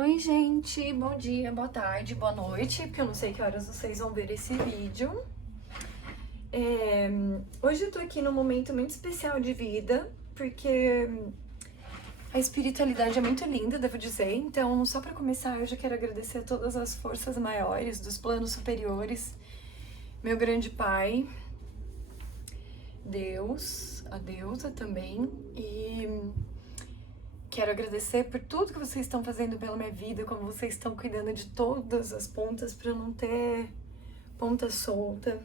Oi, gente, bom dia, boa tarde, boa noite, porque eu não sei que horas vocês vão ver esse vídeo. Hoje eu tô aqui num momento muito especial de vida, porque a espiritualidade é muito linda, devo dizer. Então, só pra começar, eu já quero agradecer a todas as forças maiores, dos planos superiores, meu grande pai, Deus, a deusa também, e quero agradecer por tudo que vocês estão fazendo pela minha vida, como vocês estão cuidando de todas as pontas para eu não ter ponta solta.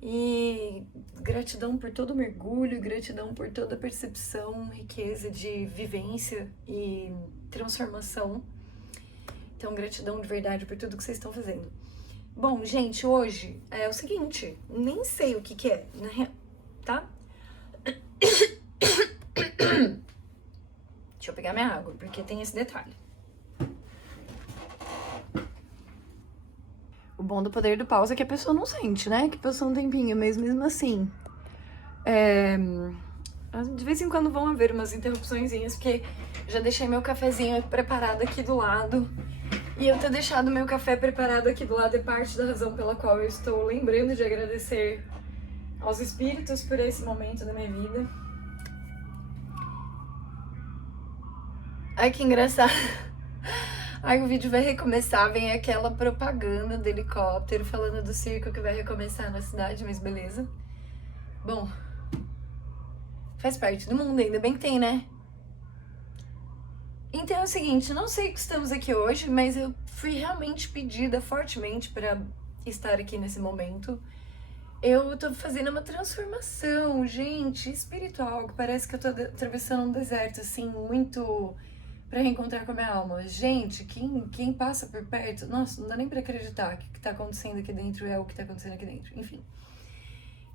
E gratidão por todo o mergulho, gratidão por toda a percepção, riqueza de vivência e transformação. Então, gratidão de verdade por tudo que vocês estão fazendo. Bom, gente, hoje é o seguinte, nem sei o que é, né? Tá? Deixa eu pegar minha água, porque tem esse detalhe. O bom do poder do pausa é que a pessoa não sente, né? Que passou um tempinho, mas mesmo assim. De vez em quando vão haver umas interrupçõezinhas, porque já deixei meu cafezinho preparado aqui do lado. E eu ter deixado meu café preparado aqui do lado é parte da razão pela qual eu estou lembrando de agradecer aos espíritos por esse momento da minha vida. Ai, que engraçado. Aí o vídeo vai recomeçar, vem aquela propaganda do helicóptero falando do circo que vai recomeçar na cidade, mas beleza. Bom, faz parte do mundo, ainda bem que tem, né? Então é o seguinte, não sei que estamos aqui hoje, mas eu fui realmente pedida fortemente para estar aqui nesse momento. Eu tô fazendo uma transformação, gente, espiritual, que parece que eu tô atravessando um deserto, assim, muito pra reencontrar com a minha alma. Gente, quem passa por perto, nossa, não dá nem pra acreditar que o que tá acontecendo aqui dentro é o que tá acontecendo aqui dentro, enfim.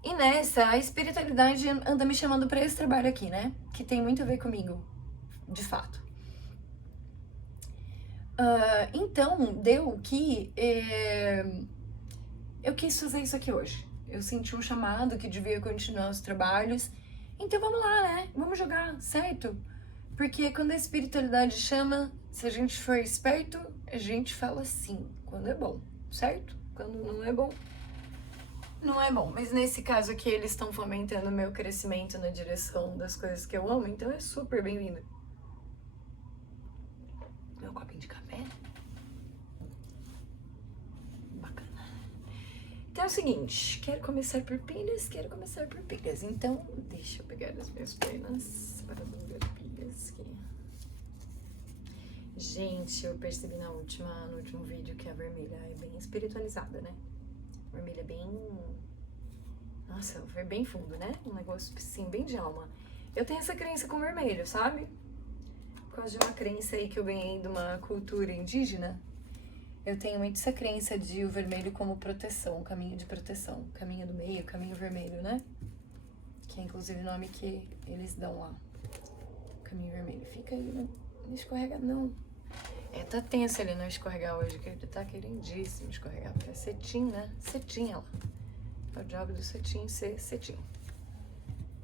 E nessa, a espiritualidade anda me chamando pra esse trabalho aqui, né? Que tem muito a ver comigo, de fato. Então, deu que eu quis fazer isso aqui hoje. Eu senti um chamado que devia continuar os trabalhos. Então vamos lá, né? Vamos jogar, certo? Porque quando a espiritualidade chama, se a gente for esperto, a gente fala sim, quando é bom, certo? Quando não é bom, não é bom. Mas nesse caso aqui, eles estão fomentando o meu crescimento na direção das coisas que eu amo, então é super bem-vindo. Meu copinho de café? Bacana. Então é o seguinte, quero começar por pilhas. Então, deixa eu pegar as minhas penas para não ver pilhas aqui. Gente, eu percebi no último vídeo que a vermelha é bem espiritualizada, né? A vermelha é bem... Nossa, foi bem fundo, né? Um negócio, assim, bem de alma. Eu tenho essa crença com vermelho, sabe? Por causa de uma crença aí que eu ganhei de uma cultura indígena. Eu tenho muito essa crença de o vermelho como proteção, caminho de proteção. Caminho do meio, caminho vermelho, né? Que é inclusive o nome que eles dão lá. Caminho vermelho. Fica aí, não escorrega não. Tá tenso ele não escorregar hoje, que ele tá querendíssimo escorregar. Porque é cetim, né? Cetim, ela. É o job do cetim ser cetim.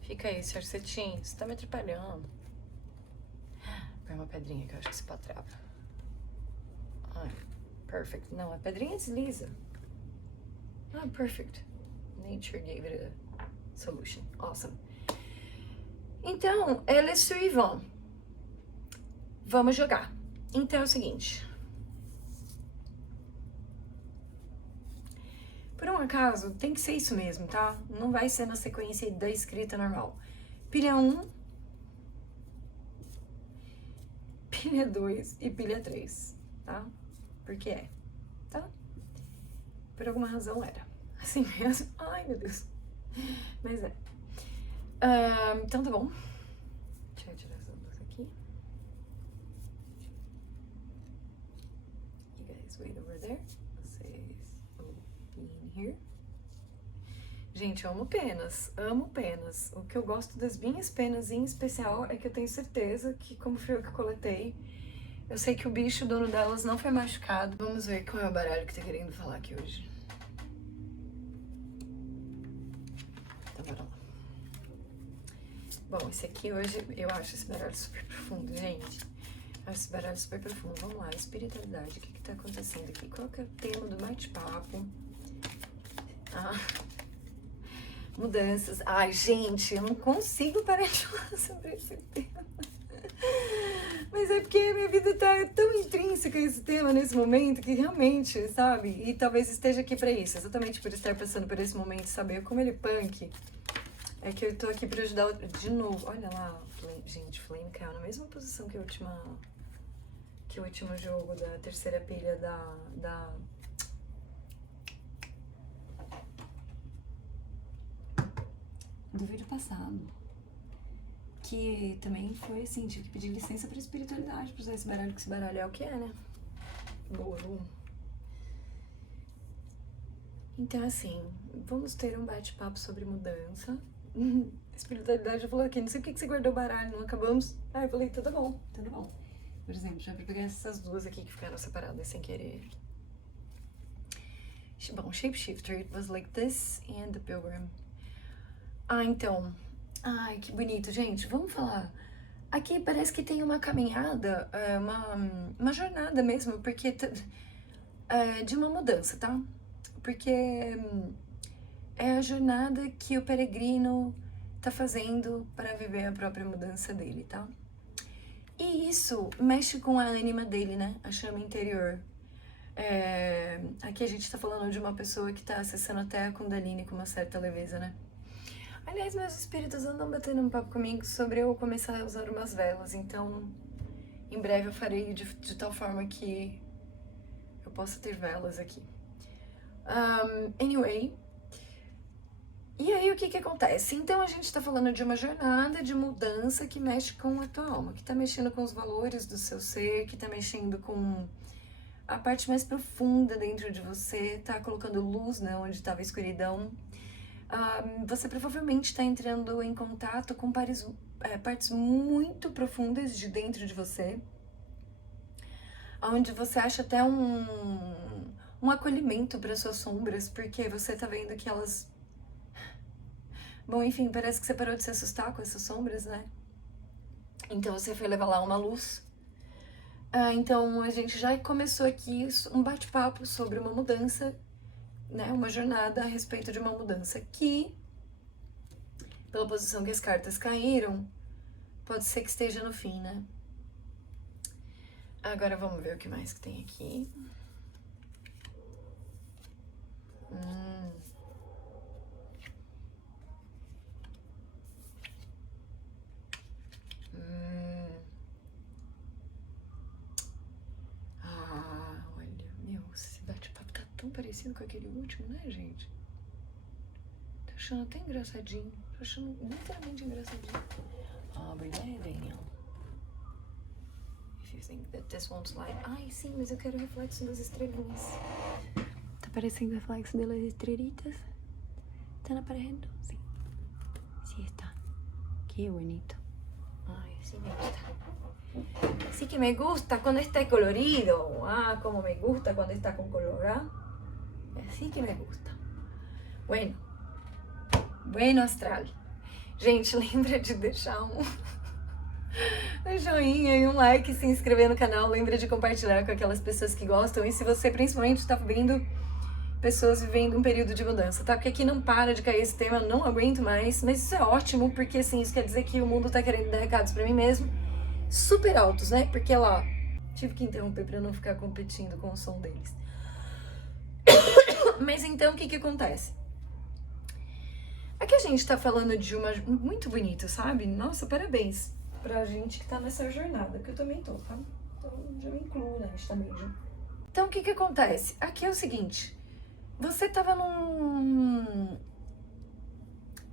Fica aí, senhor cetim. Você tá me atrapalhando. Põe uma pedrinha que eu acho que se patrava. Ai, perfect. Não, a pedrinha desliza. Ah, perfect. Nature gave it a solution. Awesome. Então, eles suivem. Vamos jogar. Então é o seguinte. Por um acaso, tem que ser isso mesmo, tá? Não vai ser na sequência da escrita normal. Pilha 1, pilha 2 e pilha 3, tá? Porque é, tá? Por alguma razão era. Assim mesmo. Ai, meu Deus. Mas é. Então tá bom. Deixa eu tirar essa luz aqui. You guys wait over there. Vocês will be in here. Gente, eu amo penas, amo penas. O que eu gosto das minhas penas em especial é que eu tenho certeza que, como foi eu que coletei, eu sei que o bicho, o dono delas, não foi machucado. Vamos ver qual é o baralho que tá querendo falar aqui hoje. Então, bora lá. Bom, esse aqui hoje, eu acho esse baralho super profundo, gente. Esse baralho super profundo. Vamos lá, espiritualidade. O que tá acontecendo aqui? Qual que é o tema do bate-papo? Mudanças. Ai, gente, eu não consigo parar de falar sobre esse tema. Mas é porque a minha vida tá tão intrínseca a esse tema nesse momento que realmente, sabe? E talvez esteja aqui pra isso, exatamente por estar passando por esse momento, saber como ele é punk. É que eu tô aqui pra ajudar de novo. Olha lá, gente, Flame caiu na mesma posição que o último jogo da terceira pilha do vídeo passado. Que também foi assim, tive que pedir licença pra espiritualidade pra usar esse baralho, que esse baralho é o que é, né? Boa. Então, assim, vamos ter um bate-papo sobre mudança. A espiritualidade falou aqui, não sei por que você guardou o baralho, não acabamos. Aí eu falei, tudo bom, tudo bom. Por exemplo, já vou pegar essas duas aqui que ficaram separadas sem querer. Bom, Shapeshifter, it was like this, and the Pilgrim. Então. Ai, que bonito, gente. Vamos falar. Aqui parece que tem uma caminhada, uma jornada mesmo, porque de uma mudança, tá? Porque é a jornada que o peregrino tá fazendo para viver a própria mudança dele, tá? E isso mexe com a ânima dele, né? A chama interior. Aqui a gente tá falando de uma pessoa que tá acessando até a Kundalini com uma certa leveza, né? Aliás, meus espíritos andam batendo um papo comigo sobre eu começar a usar umas velas, então em breve eu farei de tal forma que eu possa ter velas aqui. Anyway, e aí o que acontece? Então a gente tá falando de uma jornada de mudança que mexe com a tua alma, que tá mexendo com os valores do seu ser, que tá mexendo com a parte mais profunda dentro de você, tá colocando luz, né, onde estava escuridão. Você provavelmente está entrando em contato com partes muito profundas de dentro de você, onde você acha até um acolhimento para suas sombras, porque você tá vendo que elas... Bom, enfim, parece que você parou de se assustar com essas sombras, né? Então você foi levar lá uma luz. Então a gente já começou aqui um bate-papo sobre uma mudança, né, uma jornada a respeito de uma mudança que, pela posição que as cartas caíram, pode ser que esteja no fim, né? Agora vamos ver o que mais que tem aqui. Olha, meu, esse bate-papo tá tão parecido com aquele último, né, gente? Tô achando até engraçadinho. Tô achando literalmente engraçadinho. Obrigada, Daniel. If you think that this won't slide. Ai, sim, mas eu quero o reflexo das estrelinhas. Tá parecendo o reflexo das estrelitas? ¿Están apareciendo? Sí. Sí está. Qué bonito. Ay, sí me gusta. Sí que me gusta cuando está colorido. Como me gusta cuando está con color. Así que me gusta. Bueno astral. Gente, lembra de deixar um joinha e um like, se inscrever no canal. Lembra de compartilhar com aquelas pessoas que gostam. E se você principalmente está vendo pessoas vivendo um período de mudança, tá? Porque aqui não para de cair esse tema, eu não aguento mais. Mas isso é ótimo, porque assim, isso quer dizer que o mundo tá querendo dar recados pra mim mesmo. Super altos, né? Porque lá, tive que interromper pra não ficar competindo com o som deles. Mas então, o que acontece? Aqui a gente tá falando de uma... Muito bonito, sabe? Nossa, parabéns pra gente que tá nessa jornada, que eu também tô, tá? Então, já me incluo nesta também, já. Então, o que acontece? Aqui é o seguinte... Você tava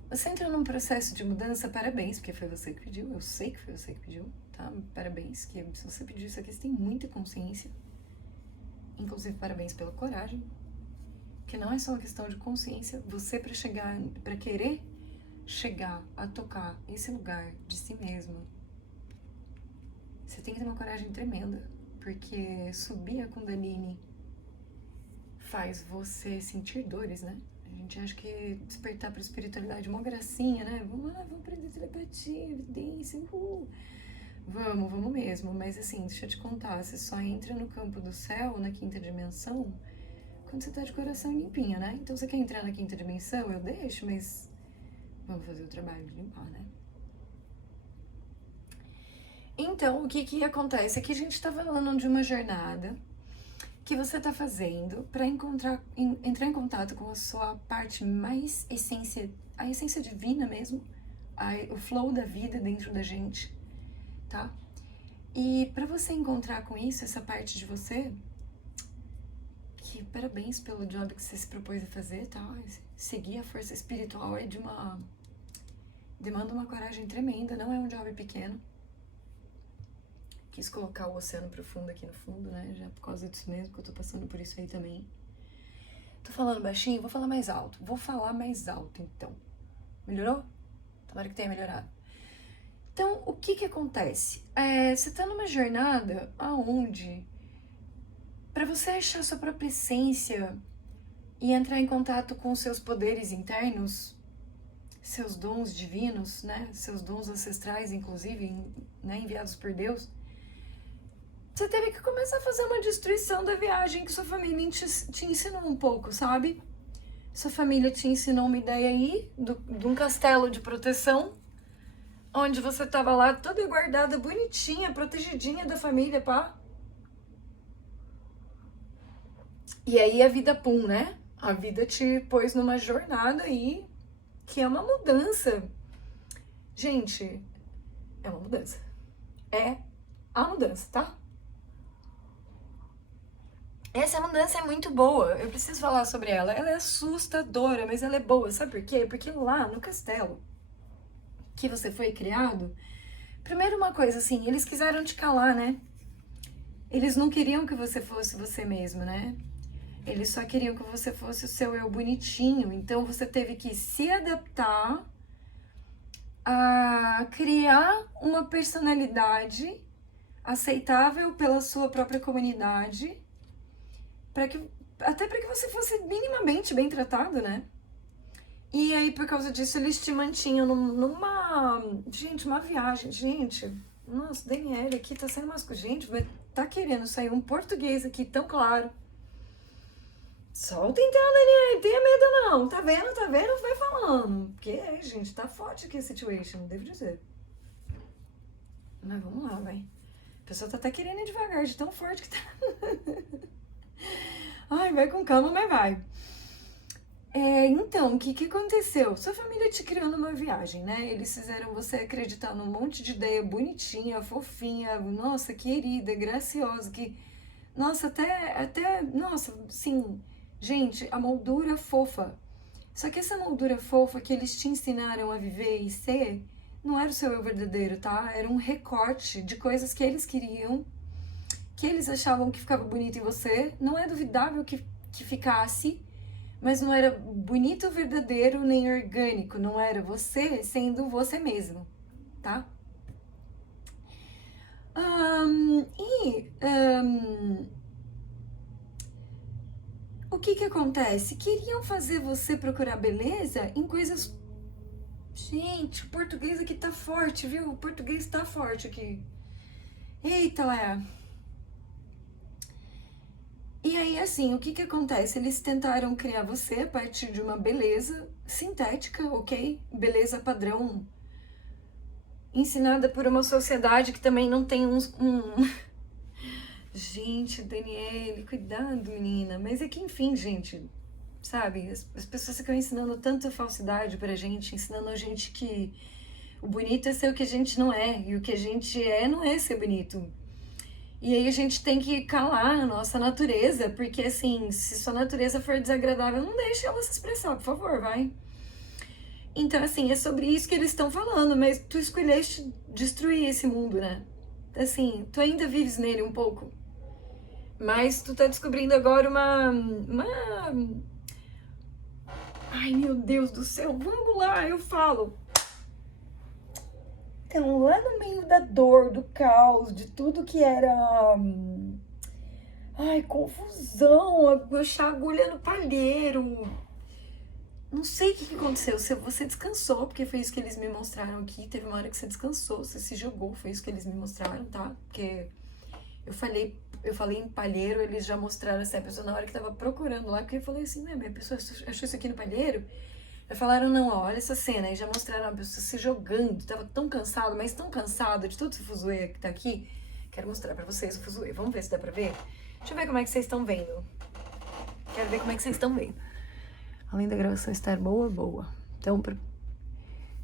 Você entrou num processo de mudança, parabéns, porque foi você que pediu, eu sei que foi você que pediu, tá? Parabéns, que se você pediu isso aqui, você tem muita consciência. Inclusive, parabéns pela coragem. Que não é só uma questão de consciência, você pra querer chegar a tocar esse lugar de si mesmo, você tem que ter uma coragem tremenda, porque subir a Kundalini faz você sentir dores, né? A gente acha que despertar pra espiritualidade é uma gracinha, né? Vamos lá, vamos aprender telepatia, evidência, Vamos mesmo. Mas assim, deixa eu te contar, você só entra no campo do céu, na quinta dimensão, quando você tá de coração limpinho, né? Então você quer entrar na quinta dimensão, eu deixo, mas vamos fazer o trabalho de limpar, né? Então, o que acontece? Aqui a gente tá falando de uma jornada que você tá fazendo para entrar em contato com a sua parte mais essência, a essência divina mesmo, o flow da vida dentro da gente, tá? E para você encontrar com isso, essa parte de você, que parabéns pelo job que você se propôs a fazer, tá? Seguir a força espiritual é demanda uma coragem tremenda, não é um job pequeno. Quis colocar o oceano profundo aqui no fundo, né? Já por causa disso mesmo, que eu tô passando por isso aí também. Tô falando baixinho, vou falar mais alto. Vou falar mais alto, então. Melhorou? Tomara que tenha melhorado. Então, o que acontece? Você tá numa jornada aonde, para você achar sua própria essência e entrar em contato com os seus poderes internos, seus dons divinos, né? Seus dons ancestrais, inclusive, né? Enviados por Deus, você teve que começar a fazer uma destruição da viagem que sua família te ensinou um pouco, sabe? Sua família te ensinou uma ideia aí de um castelo de proteção, onde você tava lá toda guardada, bonitinha, protegidinha da família, pá. E aí a vida, pum, né? A vida te pôs numa jornada aí que é uma mudança. Gente, é uma mudança. É a mudança, tá? Essa mudança é muito boa, eu preciso falar sobre ela. Ela é assustadora, mas ela é boa, sabe por quê? Porque lá no castelo que você foi criado, primeiro uma coisa assim, eles quiseram te calar, né? Eles não queriam que você fosse você mesmo, né? Eles só queriam que você fosse o seu eu bonitinho, então você teve que se adaptar a criar uma personalidade aceitável pela sua própria comunidade, até para que você fosse minimamente bem tratado, né? E aí, por causa disso, eles te mantinham numa... Gente, uma viagem. Gente, nossa, Daniela aqui tá saindo umas... Gente, tá querendo sair um português aqui tão claro. Solta então, Daniela, não tenha medo não. Tá vendo? Vai falando. Porque, gente, tá forte aqui a situation, devo dizer. Mas vamos lá, vai. A pessoa tá até querendo ir devagar, de tão forte que tá. Ai, vai com calma, mas vai. Então, o que aconteceu? Sua família te criou numa viagem, né? Eles fizeram você acreditar num monte de ideia bonitinha, fofinha, nossa, querida, graciosa, que... Nossa, até, nossa, sim, gente, a moldura fofa. Só que essa moldura fofa que eles te ensinaram a viver e ser, não era o seu eu verdadeiro, tá? Era um recorte de coisas que eles queriam, que eles achavam que ficava bonito em você. Não é duvidável que ficasse, mas não era bonito, verdadeiro, nem orgânico. Não era você sendo você mesmo, tá? O que acontece? Queriam fazer você procurar beleza em coisas... Gente, o português aqui tá forte, viu? O português tá forte aqui. Eita, Léa. E aí, assim, o que acontece? Eles tentaram criar você a partir de uma beleza sintética, ok? Beleza padrão, ensinada por uma sociedade que também não tem Gente, Daniele, cuidado, menina. Mas é que, enfim, gente, sabe? As pessoas ficam ensinando tanta falsidade pra gente, ensinando a gente que o bonito é ser o que a gente não é, e o que a gente é não é ser bonito. E aí a gente tem que calar a nossa natureza, porque assim, se sua natureza for desagradável, não deixe ela se expressar, por favor, vai. Então, assim, é sobre isso que eles estão falando, mas tu escolheste destruir esse mundo, né? Assim, tu ainda vives nele um pouco, mas tu tá descobrindo agora uma... Ai, meu Deus do céu, vamos lá, eu falo. Então, lá no meio da dor, do caos, de tudo que era... Ai, confusão, achar agulha no palheiro. Não sei o que aconteceu, se você descansou, porque foi isso que eles me mostraram aqui, teve uma hora que você descansou, você se jogou, foi isso que eles me mostraram, tá? Porque eu falei em palheiro, eles já mostraram assim, a pessoa na hora que tava procurando lá, porque eu falei assim, a pessoa achou isso aqui no palheiro? Aí falaram, não, ó, olha essa cena, aí já mostraram a pessoa se jogando, tava tão cansado, mas tão cansada de todo esse fuzuê que tá aqui, quero mostrar pra vocês o fuzuê, vamos ver se dá pra ver? Deixa eu ver como é que vocês estão vendo, quero ver como é que vocês estão vendo. Além da gravação estar boa. Então,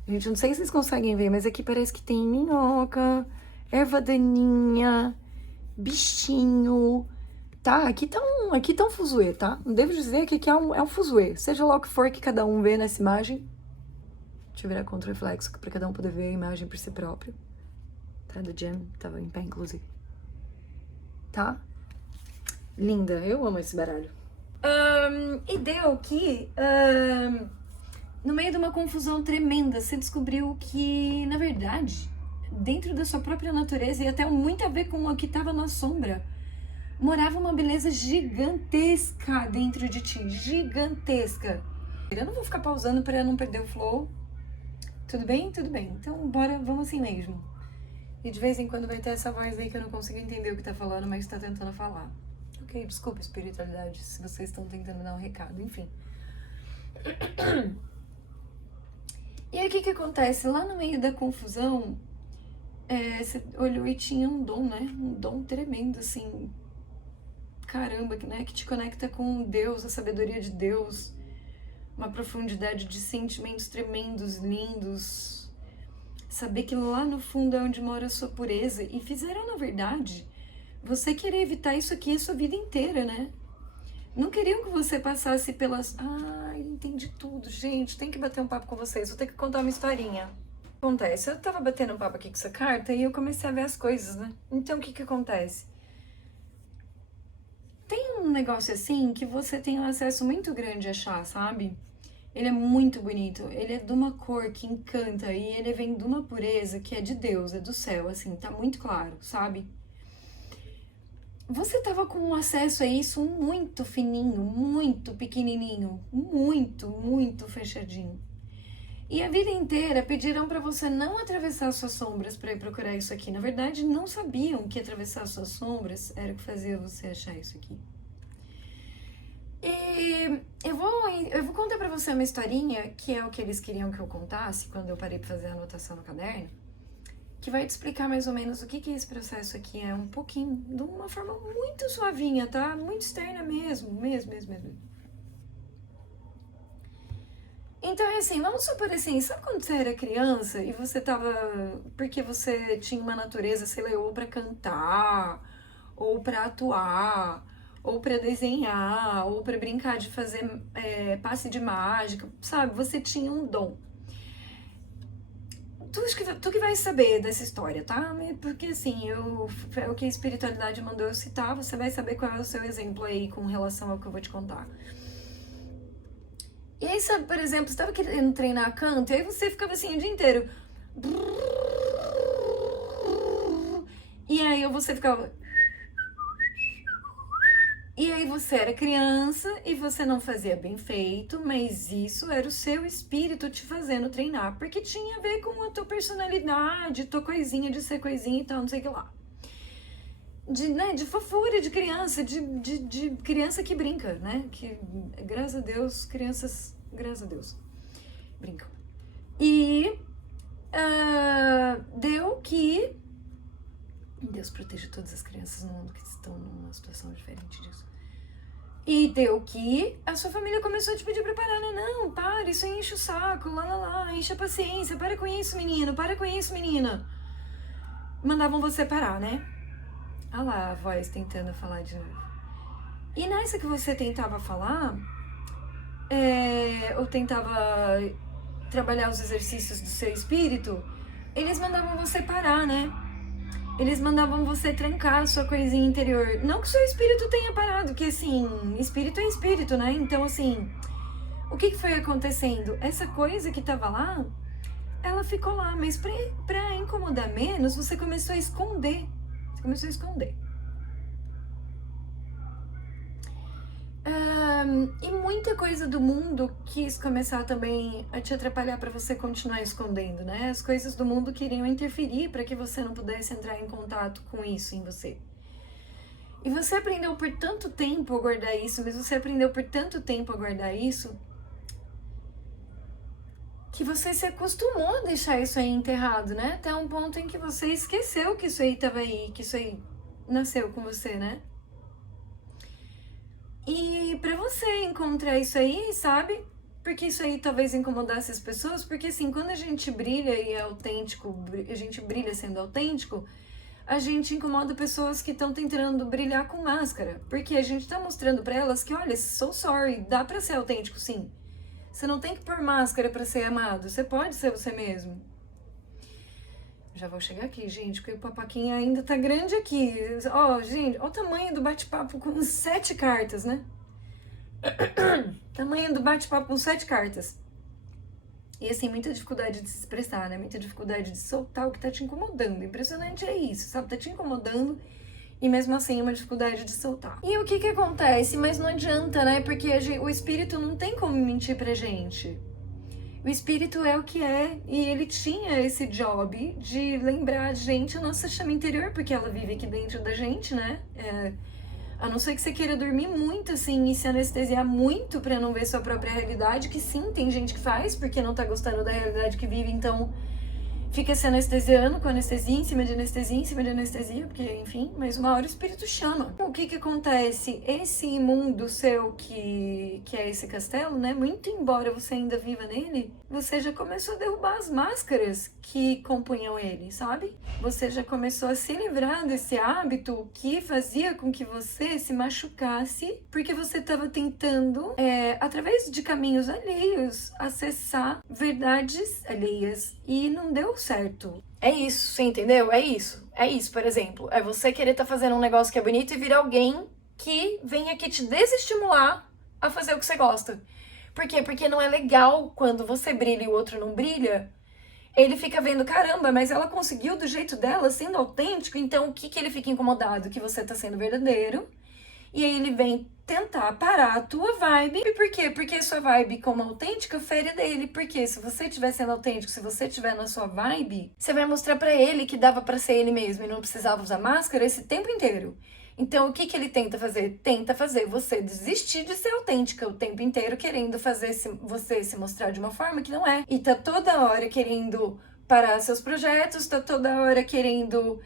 gente, não sei se vocês conseguem ver, mas aqui parece que tem minhoca, erva daninha, bichinho, tá? Aqui tá um fuzuê, tá? Devo dizer que aqui é um fuzuê. Seja lá o que for que cada um vê nessa imagem. Deixa eu virar contra o reflexo, pra cada um poder ver a imagem por si próprio. Tá? Do Jam, tava em pé, inclusive. Tá? Linda, eu amo esse baralho. E deu que, no meio de uma confusão tremenda, você descobriu que, na verdade, dentro da sua própria natureza, e até muito a ver com o que estava na sombra, morava uma beleza gigantesca dentro de ti, gigantesca. Eu não vou ficar pausando para não perder o flow. Tudo bem? Tudo bem. Então, bora, vamos assim mesmo. E de vez em quando vai ter essa voz aí que eu não consigo entender o que tá falando, mas tá tentando falar. Ok, desculpa, espiritualidade, se vocês estão tentando dar um recado, enfim. E aí, o que acontece? Lá no meio da confusão, você olhou e tinha um dom, né? Um dom tremendo, assim. Caramba, né? Que te conecta com Deus, a sabedoria de Deus. Uma profundidade de sentimentos tremendos, lindos. Saber que lá no fundo é onde mora a sua pureza. E fizeram, na verdade, você querer evitar isso aqui a sua vida inteira, né? Não queriam que você passasse pelas... entendi tudo, gente. Tem que bater um papo com vocês. Vou ter que contar uma historinha. Acontece, eu tava batendo um papo aqui com essa carta e eu comecei a ver as coisas, né? Então, o que acontece? Tem um negócio assim que você tem um acesso muito grande a achar, sabe? Ele é muito bonito, ele é de uma cor que encanta e ele vem de uma pureza que é de Deus, é do céu, assim, tá muito claro, sabe? Você tava com acesso a isso muito fininho, muito pequenininho, muito fechadinho. E a vida inteira pediram para você não atravessar suas sombras para ir procurar isso aqui. Na verdade, não sabiam que atravessar suas sombras era o que fazia você achar isso aqui. E eu vou contar para você uma historinha, que é o que eles queriam que eu contasse quando eu parei para fazer a anotação no caderno, que vai te explicar mais ou menos o que esse processo aqui é, um pouquinho, de uma forma muito suavinha, tá? Muito externa mesmo. Então é assim, vamos supor assim, sabe quando você era criança e você tava, porque você tinha uma natureza, sei lá, ou pra cantar, ou pra atuar, ou pra desenhar, ou pra brincar de fazer passe de mágica, sabe? Você tinha um dom. Tu que vai saber dessa história, tá? Porque assim, é o que a espiritualidade mandou eu citar, você vai saber qual é o seu exemplo aí com relação ao que eu vou te contar. E aí, sabe, por exemplo, você tava querendo treinar canto, e aí você ficava assim o dia inteiro. E aí você ficava... E aí você era criança e você não fazia bem feito, mas isso era o seu espírito te fazendo treinar, porque tinha a ver com a tua personalidade, tua coisinha de ser coisinha e tal, não sei o que lá. De fofura de criança, de criança que brinca, né? Que, graças a Deus, crianças, graças a Deus, brincam. E deu que... Deus proteja todas as crianças no mundo que estão numa situação diferente disso. E deu que a sua família começou a te pedir pra parar, né? Não, para, isso aí enche o saco, enche a paciência, para com isso, menino, para com isso, menina. Mandavam você parar, né? Olha lá a voz tentando falar de novo. E nessa que você tentava falar, ou tentava trabalhar os exercícios do seu espírito, eles mandavam você parar, né? Eles mandavam você trancar a sua coisinha interior. Não que o seu espírito tenha parado, que assim, espírito é espírito, né? Então, assim, o que foi acontecendo? Essa coisa que tava lá, ela ficou lá, mas pra incomodar menos, você começou a esconder. Você começou a esconder. E muita coisa do mundo quis começar também a te atrapalhar para você continuar escondendo, né? As coisas do mundo queriam interferir para que você não pudesse entrar em contato com isso em você. E você aprendeu por tanto tempo a guardar isso, mas você aprendeu por tanto tempo a guardar isso, que você se acostumou a deixar isso aí enterrado, né? Até um ponto em que você esqueceu que isso aí estava aí, que isso aí nasceu com você, né? E pra você encontrar isso aí, sabe? Porque isso aí talvez incomodasse as pessoas, porque assim, quando a gente brilha e é autêntico, a gente brilha sendo autêntico, a gente incomoda pessoas que estão tentando brilhar com máscara, porque a gente tá mostrando pra elas que, olha, so sorry, dá pra ser autêntico sim. Você não tem que pôr máscara pra ser amado, você pode ser você mesmo. Já vou chegar aqui, gente, porque o papaquinha ainda tá grande aqui. Ó, gente, ó o tamanho do bate-papo com 7 cartas, né? Tamanho do bate-papo com 7 cartas. E assim, muita dificuldade de se expressar, né? Muita dificuldade de soltar o que tá te incomodando. Impressionante é isso, sabe? Tá te incomodando e mesmo assim uma dificuldade de soltar. E o que que acontece? Mas não adianta, né? Porque o espírito não tem como mentir pra gente. O espírito é o que é, e ele tinha esse job de lembrar a gente a nossa chama interior, porque ela vive aqui dentro da gente, né? A não ser que você queira dormir muito, assim, e se anestesiar muito pra não ver sua própria realidade, que sim, tem gente que faz, porque não tá gostando da realidade que vive, então fica se anestesiando com anestesia, em cima de anestesia, em cima de anestesia, porque, enfim, mas uma hora o espírito chama. O que que acontece? Esse mundo seu que é esse castelo, né? Muito embora você ainda viva nele, você já começou a derrubar as máscaras que compunham ele, sabe? Você já começou a se livrar desse hábito que fazia com que você se machucasse, porque você estava tentando, através de caminhos alheios, acessar verdades alheias, e não deu certo. É isso, você entendeu? É isso. É isso, por exemplo. É você querer estar fazendo um negócio que é bonito e vir alguém que vem aqui te desestimular a fazer o que você gosta. Por quê? Porque não é legal quando você brilha e o outro não brilha. Ele fica vendo, caramba, mas ela conseguiu do jeito dela, sendo autêntico, então o que que ele fica incomodado? Que você tá sendo verdadeiro. E aí ele vem tentar parar a tua vibe. E por quê? Porque a sua vibe como autêntica fere dele. Porque se você estiver sendo autêntico, se você estiver na sua vibe, você vai mostrar pra ele que dava pra ser ele mesmo e não precisava usar máscara esse tempo inteiro. Então, o que que ele tenta fazer? Tenta fazer você desistir de ser autêntica o tempo inteiro, querendo fazer você se mostrar de uma forma que não é. E tá toda hora querendo parar seus projetos, tá toda hora querendo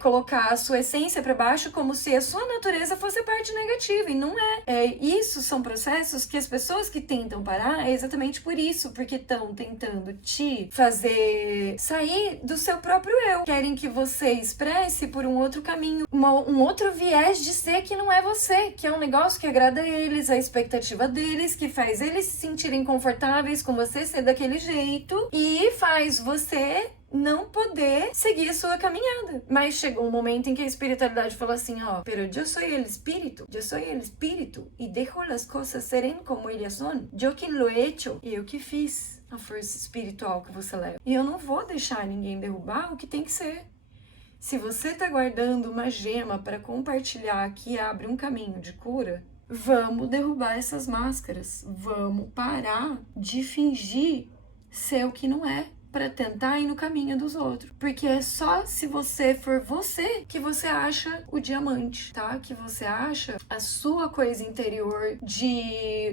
colocar a sua essência para baixo, como se a sua natureza fosse a parte negativa, e não é. Isso são processos que as pessoas que tentam parar é exatamente por isso, porque estão tentando te fazer sair do seu próprio eu. Querem que você expresse por um outro caminho, um outro viés de ser que não é você, que é um negócio que agrada a eles, a expectativa deles, que faz eles se sentirem confortáveis com você ser daquele jeito e faz você não poder seguir a sua caminhada. Mas chegou um momento em que a espiritualidade falou assim, ó, pero yo soy el espíritu, y dejo las cosas serem como ellas son. Yo quien lo he hecho, eu que fiz a força espiritual que você leva. E eu não vou deixar ninguém derrubar o que tem que ser. Se você tá guardando uma gema para compartilhar que abre um caminho de cura, vamos derrubar essas máscaras. Vamos parar de fingir ser o que não é, para tentar ir no caminho dos outros. Porque é só se você for você que você acha o diamante, tá? Que você acha a sua coisa interior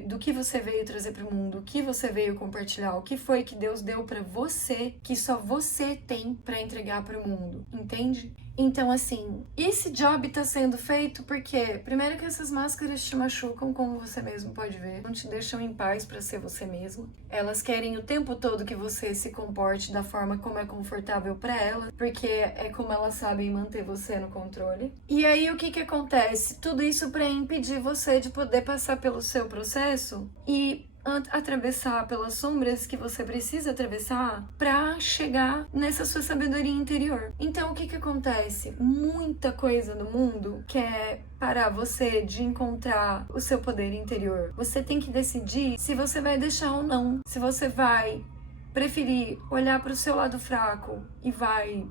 do que você veio trazer pro mundo, o que você veio compartilhar, o que foi que Deus deu para você, que só você tem para entregar pro mundo, entende? Então, assim, esse job tá sendo feito porque, primeiro, que essas máscaras te machucam, como você mesmo pode ver, não te deixam em paz pra ser você mesmo. Elas querem o tempo todo que você se comporte da forma como é confortável pra elas, porque é como elas sabem manter você no controle. E aí, o que que acontece? Tudo isso pra impedir você de poder passar pelo seu processo e atravessar pelas sombras que você precisa atravessar para chegar nessa sua sabedoria interior. Então, o que que acontece? Muita coisa no mundo quer parar você de encontrar o seu poder interior. Você tem que decidir se você vai deixar ou não. Se você vai preferir olhar para o seu lado fraco e vai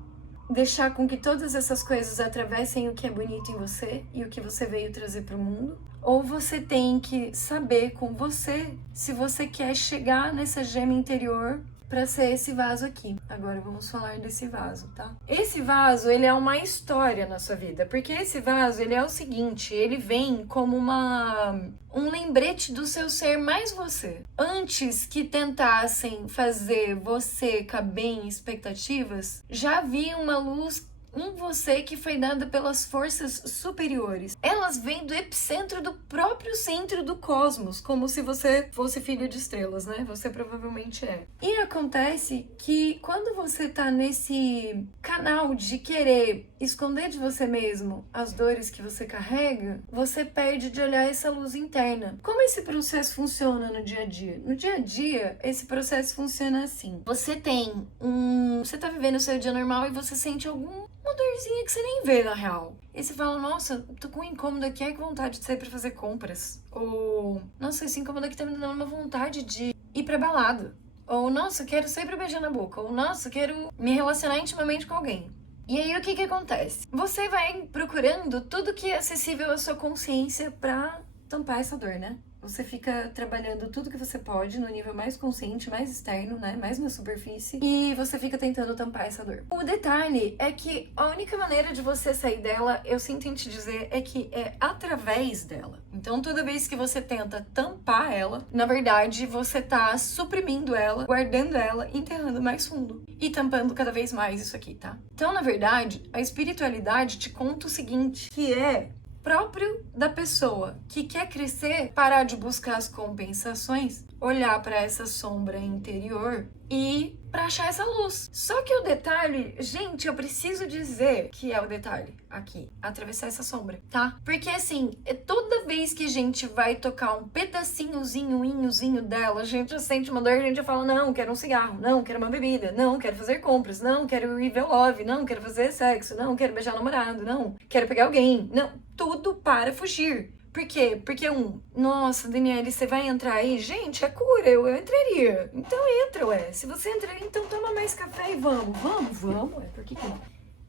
deixar com que todas essas coisas atravessem o que é bonito em você e o que você veio trazer para o mundo, ou você tem que saber com você se você quer chegar nessa gema interior para ser esse vaso aqui. Agora vamos falar desse vaso, tá? Esse vaso, ele é uma história na sua vida, porque esse vaso, ele é o seguinte, ele vem como um lembrete do seu ser mais você. Antes que tentassem fazer você caber em expectativas, já havia uma luz em você que foi dada pelas forças superiores. Elas vêm do epicentro do próprio centro do cosmos, como se você fosse filho de estrelas, né? Você provavelmente é. E acontece que quando você tá nesse canal de querer esconder de você mesmo as dores que você carrega, você perde de olhar essa luz interna. Como esse processo funciona no dia a dia? No dia a dia, esse processo funciona assim. Você tá vivendo o seu dia normal e você sente uma dorzinha que você nem vê, na real. E você fala, nossa, tô com um incômodo aqui, ai que vontade de sair pra fazer compras. Ou, nossa, esse incômodo aqui tá me dando uma vontade de ir pra balada. Ou, nossa, quero sair pra beijar na boca. Ou, nossa, quero me relacionar intimamente com alguém. E aí, o que acontece? Você vai procurando tudo que é acessível à sua consciência pra tampar essa dor, né? Você fica trabalhando tudo que você pode no nível mais consciente, mais externo, né? Mais na superfície. E você fica tentando tampar essa dor. O detalhe é que a única maneira de você sair dela, eu sinto em te dizer, é que é através dela. Então, toda vez que você tenta tampar ela, na verdade, você tá suprimindo ela, guardando ela, enterrando mais fundo. E tampando cada vez mais isso aqui, tá? Então, na verdade, a espiritualidade te conta o seguinte, que é próprio da pessoa que quer crescer, parar de buscar as compensações, olhar para essa sombra interior e para achar essa luz. Só que o detalhe, gente, eu preciso dizer que é o detalhe aqui, atravessar essa sombra, tá? Porque assim, toda vez que a gente vai tocar um pedacinhozinho dela, a gente já sente uma dor, a gente já fala, não, quero um cigarro, não, quero uma bebida, não, quero fazer compras, não, quero ir ver love, não, quero fazer sexo, não, quero beijar namorado, não, quero pegar alguém, não, tudo para fugir. Por quê? Porque nossa, Daniele, você vai entrar aí? Gente, é cura, eu entraria. Então entra, ué. Se você entrar, então toma mais café e vamos, ué. Por que não?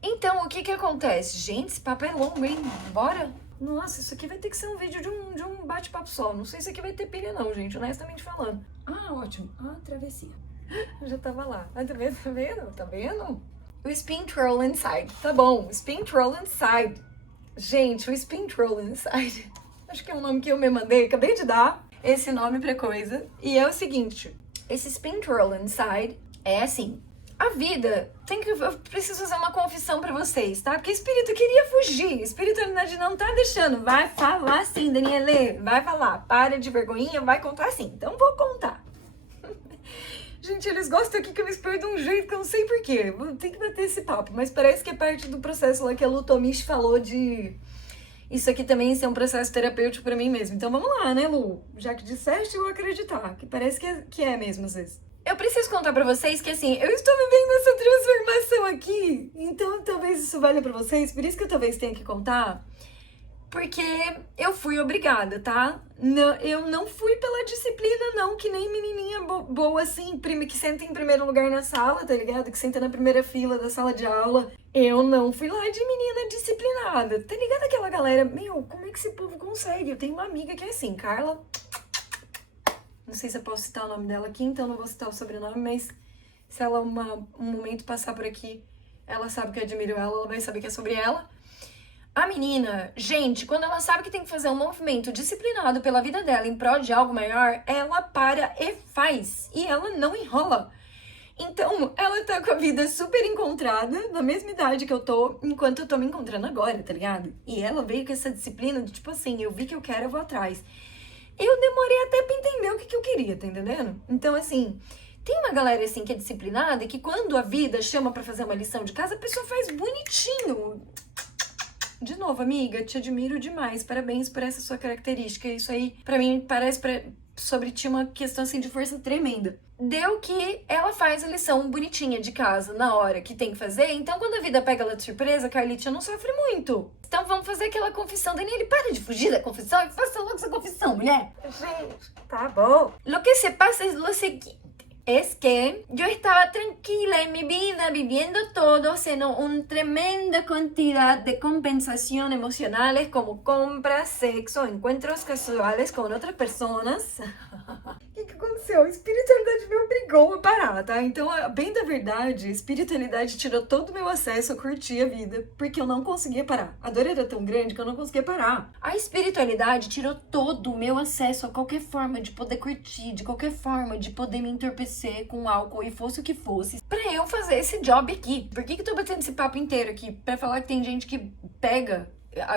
Então, o que acontece? Gente, esse papo é longo, hein? Bora? Nossa, isso aqui vai ter que ser um vídeo de um bate-papo só. Não sei se aqui vai ter pilha não, gente, honestamente falando. Ah, ótimo. Ah, travessia. Eu já tava lá. Ah, tá vendo? Tá vendo? Tá vendo? O Spin Troll Inside. Tá bom, Spin Troll Inside. Gente, o Spin Troll Inside... Acho que é um nome que eu me mandei, acabei de dar esse nome pra coisa. E é o seguinte, esse Spin Troll Inside é assim, a vida eu preciso fazer uma confissão pra vocês, tá? Porque o espírito queria fugir, a espiritualidade não tá deixando. Vai falar sim, Daniele, vai falar. Para de vergonhinha, vai contar sim. Então vou contar. Gente, eles gostam aqui que eu me exponho de um jeito que eu não sei porquê. Tem que bater esse papo, mas parece que é parte do processo lá que a Lu Tomichi falou de... Isso aqui também ser um processo terapêutico pra mim mesmo. Então vamos lá, né, Lu? Já que disseste, eu vou acreditar. Que parece que é mesmo, às vezes. Eu preciso contar pra vocês que, assim, eu estou vivendo essa transformação aqui. Então talvez isso valha pra vocês. Por isso que eu talvez tenha que contar. Porque eu fui obrigada, tá? Não, eu não fui pela disciplina, não. Que nem menininha boa, assim, que senta em primeiro lugar na sala, tá ligado? Que senta na primeira fila da sala de aula. Eu não fui lá de menina disciplinada. Tá ligado aquela galera? Meu, como é que esse povo consegue? Eu tenho uma amiga que é assim, Carla. Não sei se eu posso citar o nome dela aqui, então não vou citar o sobrenome, mas se ela um momento passar por aqui, ela sabe que eu admiro ela vai saber que é sobre ela. A menina, gente, quando ela sabe que tem que fazer um movimento disciplinado pela vida dela em prol de algo maior, ela para e faz. E ela não enrola. Então, ela tá com a vida super encontrada, na mesma idade que eu tô, enquanto eu tô me encontrando agora, tá ligado? E ela veio com essa disciplina de, tipo assim, eu vi que eu quero, eu vou atrás. Eu demorei até pra entender o que eu queria, tá entendendo? Então, assim, tem uma galera, assim, que é disciplinada e que quando a vida chama pra fazer uma lição de casa, a pessoa faz bonitinho. De novo, amiga, te admiro demais. Parabéns por essa sua característica. Isso aí, pra mim, parece sobre ti uma questão, assim, de força tremenda. Deu que ela faz a lição bonitinha de casa na hora que tem que fazer. Então, quando a vida pega ela de surpresa, a Carlitinha não sofre muito. Então, vamos fazer aquela confissão. Daniele, para de fugir da confissão e faça logo essa confissão, mulher. Gente, tá bom. Lo que se passa é o seguinte. es que yo estaba tranquila en mi vida, viviendo todo, haciendo una tremenda cantidad de compensación emocionales como compras, sexo, encuentros casuales com outras pessoas. O que aconteceu? A espiritualidade me obrigou a parar, tá? Então, bem da verdade, a espiritualidade tirou todo o meu acesso a curtir a vida, porque eu não conseguia parar. A dor era tão grande que eu não conseguia parar. A espiritualidade tirou todo o meu acesso a qualquer forma de poder curtir, de qualquer forma de poder me entorpecer com álcool e fosse o que fosse, pra eu fazer esse job aqui. Por que eu tô batendo esse papo inteiro aqui? Pra falar que tem gente que pega...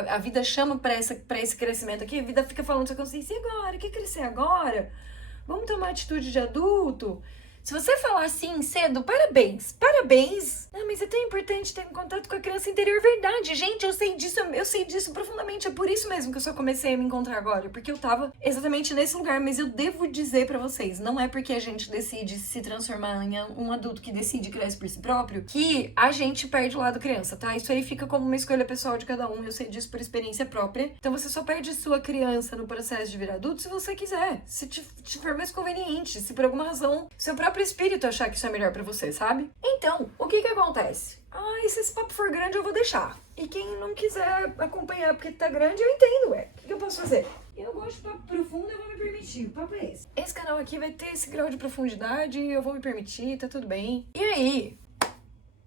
A vida chama pra esse crescimento aqui, a vida fica falando sua consciência, e agora? Quer crescer agora? Vamos tomar atitude de adulto? Se você falar assim cedo, parabéns, parabéns. Ah, mas é tão importante ter um contato com a criança interior, verdade. Gente, eu sei disso profundamente. É por isso mesmo que eu só comecei a me encontrar agora, porque eu tava exatamente nesse lugar. Mas eu devo dizer pra vocês, não é porque a gente decide se transformar em um adulto que decide crescer por si próprio, que a gente perde o lado criança, tá? Isso aí fica como uma escolha pessoal de cada um, eu sei disso por experiência própria. Então você só perde sua criança no processo de virar adulto se você quiser, se te for mais conveniente, se por alguma razão seu próprio espírito achar que isso é melhor pra você, sabe? Então, o que acontece? Ah, se esse papo for grande eu vou deixar. E quem não quiser acompanhar porque tá grande, eu entendo, ué. O que eu posso fazer? Eu gosto de papo profundo, eu vou me permitir. O papo é esse. Esse canal aqui vai ter esse grau de profundidade, eu vou me permitir, tá tudo bem. E aí,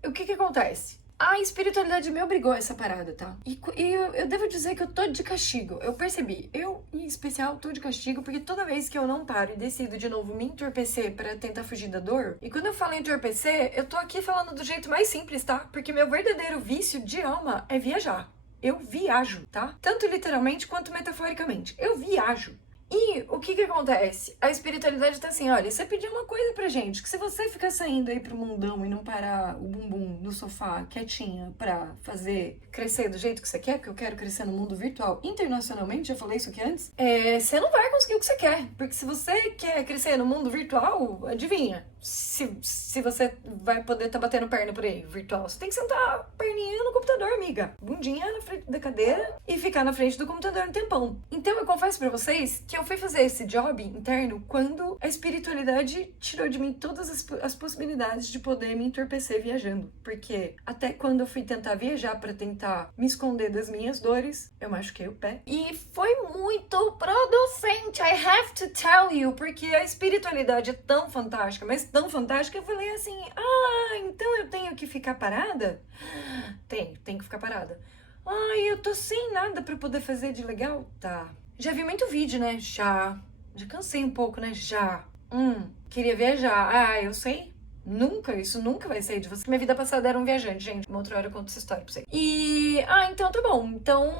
o que acontece? A espiritualidade me obrigou a essa parada, tá? E eu devo dizer que eu tô de castigo. Eu percebi. Eu, em especial, tô de castigo porque toda vez que eu não paro e decido de novo me entorpecer pra tentar fugir da dor... E quando eu falo entorpecer, eu tô aqui falando do jeito mais simples, tá? Porque meu verdadeiro vício de alma é viajar. Eu viajo, tá? Tanto literalmente quanto metaforicamente. Eu viajo. E o que acontece? A espiritualidade tá assim, olha, você pediu uma coisa pra gente, que se você ficar saindo aí pro mundão e não parar o bumbum no sofá quietinha pra fazer crescer do jeito que você quer, porque eu quero crescer no mundo virtual internacionalmente, já falei isso aqui antes, você não vai conseguir o que você quer, porque se você quer crescer no mundo virtual, adivinha, se você vai poder tá batendo perna por aí, virtual, você tem que sentar a perninha no computador, amiga, bundinha na frente da cadeira e ficar na frente do computador um tempão. Então eu confesso pra vocês que eu fui fazer esse job interno quando a espiritualidade tirou de mim todas as possibilidades de poder me entorpecer viajando. Porque até quando eu fui tentar viajar pra tentar me esconder das minhas dores, eu machuquei o pé. E foi muito producente, I have to tell you, porque a espiritualidade é tão fantástica, mas tão fantástica, eu falei assim, então eu tenho que ficar parada? Tenho que ficar parada. Ai, eu tô sem nada pra poder fazer de legal? Tá. Já vi muito vídeo, né? Já cansei um pouco, né? Queria viajar. Eu sei. Isso nunca vai sair de você. Minha vida passada era um viajante, gente. Uma outra hora eu conto essa história pra você. Então tá bom. Então,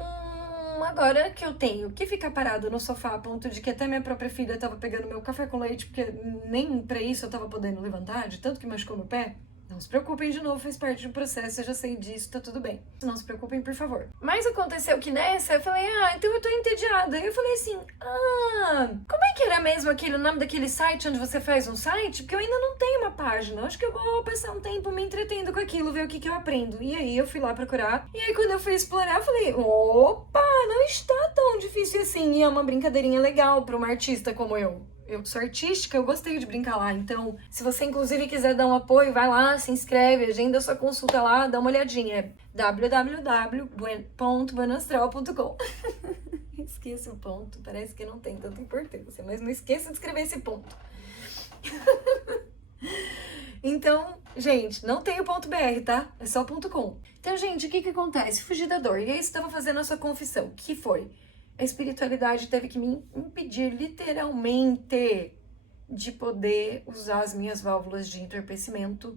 agora que eu tenho que ficar parado no sofá a ponto de que até minha própria filha tava pegando meu café com leite, porque nem pra isso eu tava podendo levantar, de tanto que machucou meu pé. Não se preocupem, de novo, faz parte do processo, eu já sei disso, tá tudo bem. Não se preocupem, por favor. Mas aconteceu que nessa, eu falei, então eu tô entediada. E eu falei assim, como é que era mesmo o nome daquele site onde você faz um site? Porque eu ainda não tenho uma página, acho que eu vou passar um tempo me entretendo com aquilo, ver o que eu aprendo. E aí eu fui lá procurar, e aí quando eu fui explorar, eu falei, opa, não está tão difícil assim. E é uma brincadeirinha legal pra uma artista como eu. Eu sou artística, eu gostei de brincar lá. Então, se você inclusive quiser dar um apoio, vai lá, se inscreve, agenda sua consulta lá, dá uma olhadinha. É www.buenastral.com. Esqueça o ponto, parece que não tem tanta importância, mas não esqueça de escrever esse ponto. Então, gente, não tem o ponto .br, tá? É só ponto .com. Então, gente, o que acontece? Fugir da dor. E aí você estava fazendo a sua confissão, que foi... A espiritualidade teve que me impedir, literalmente, de poder usar as minhas válvulas de entorpecimento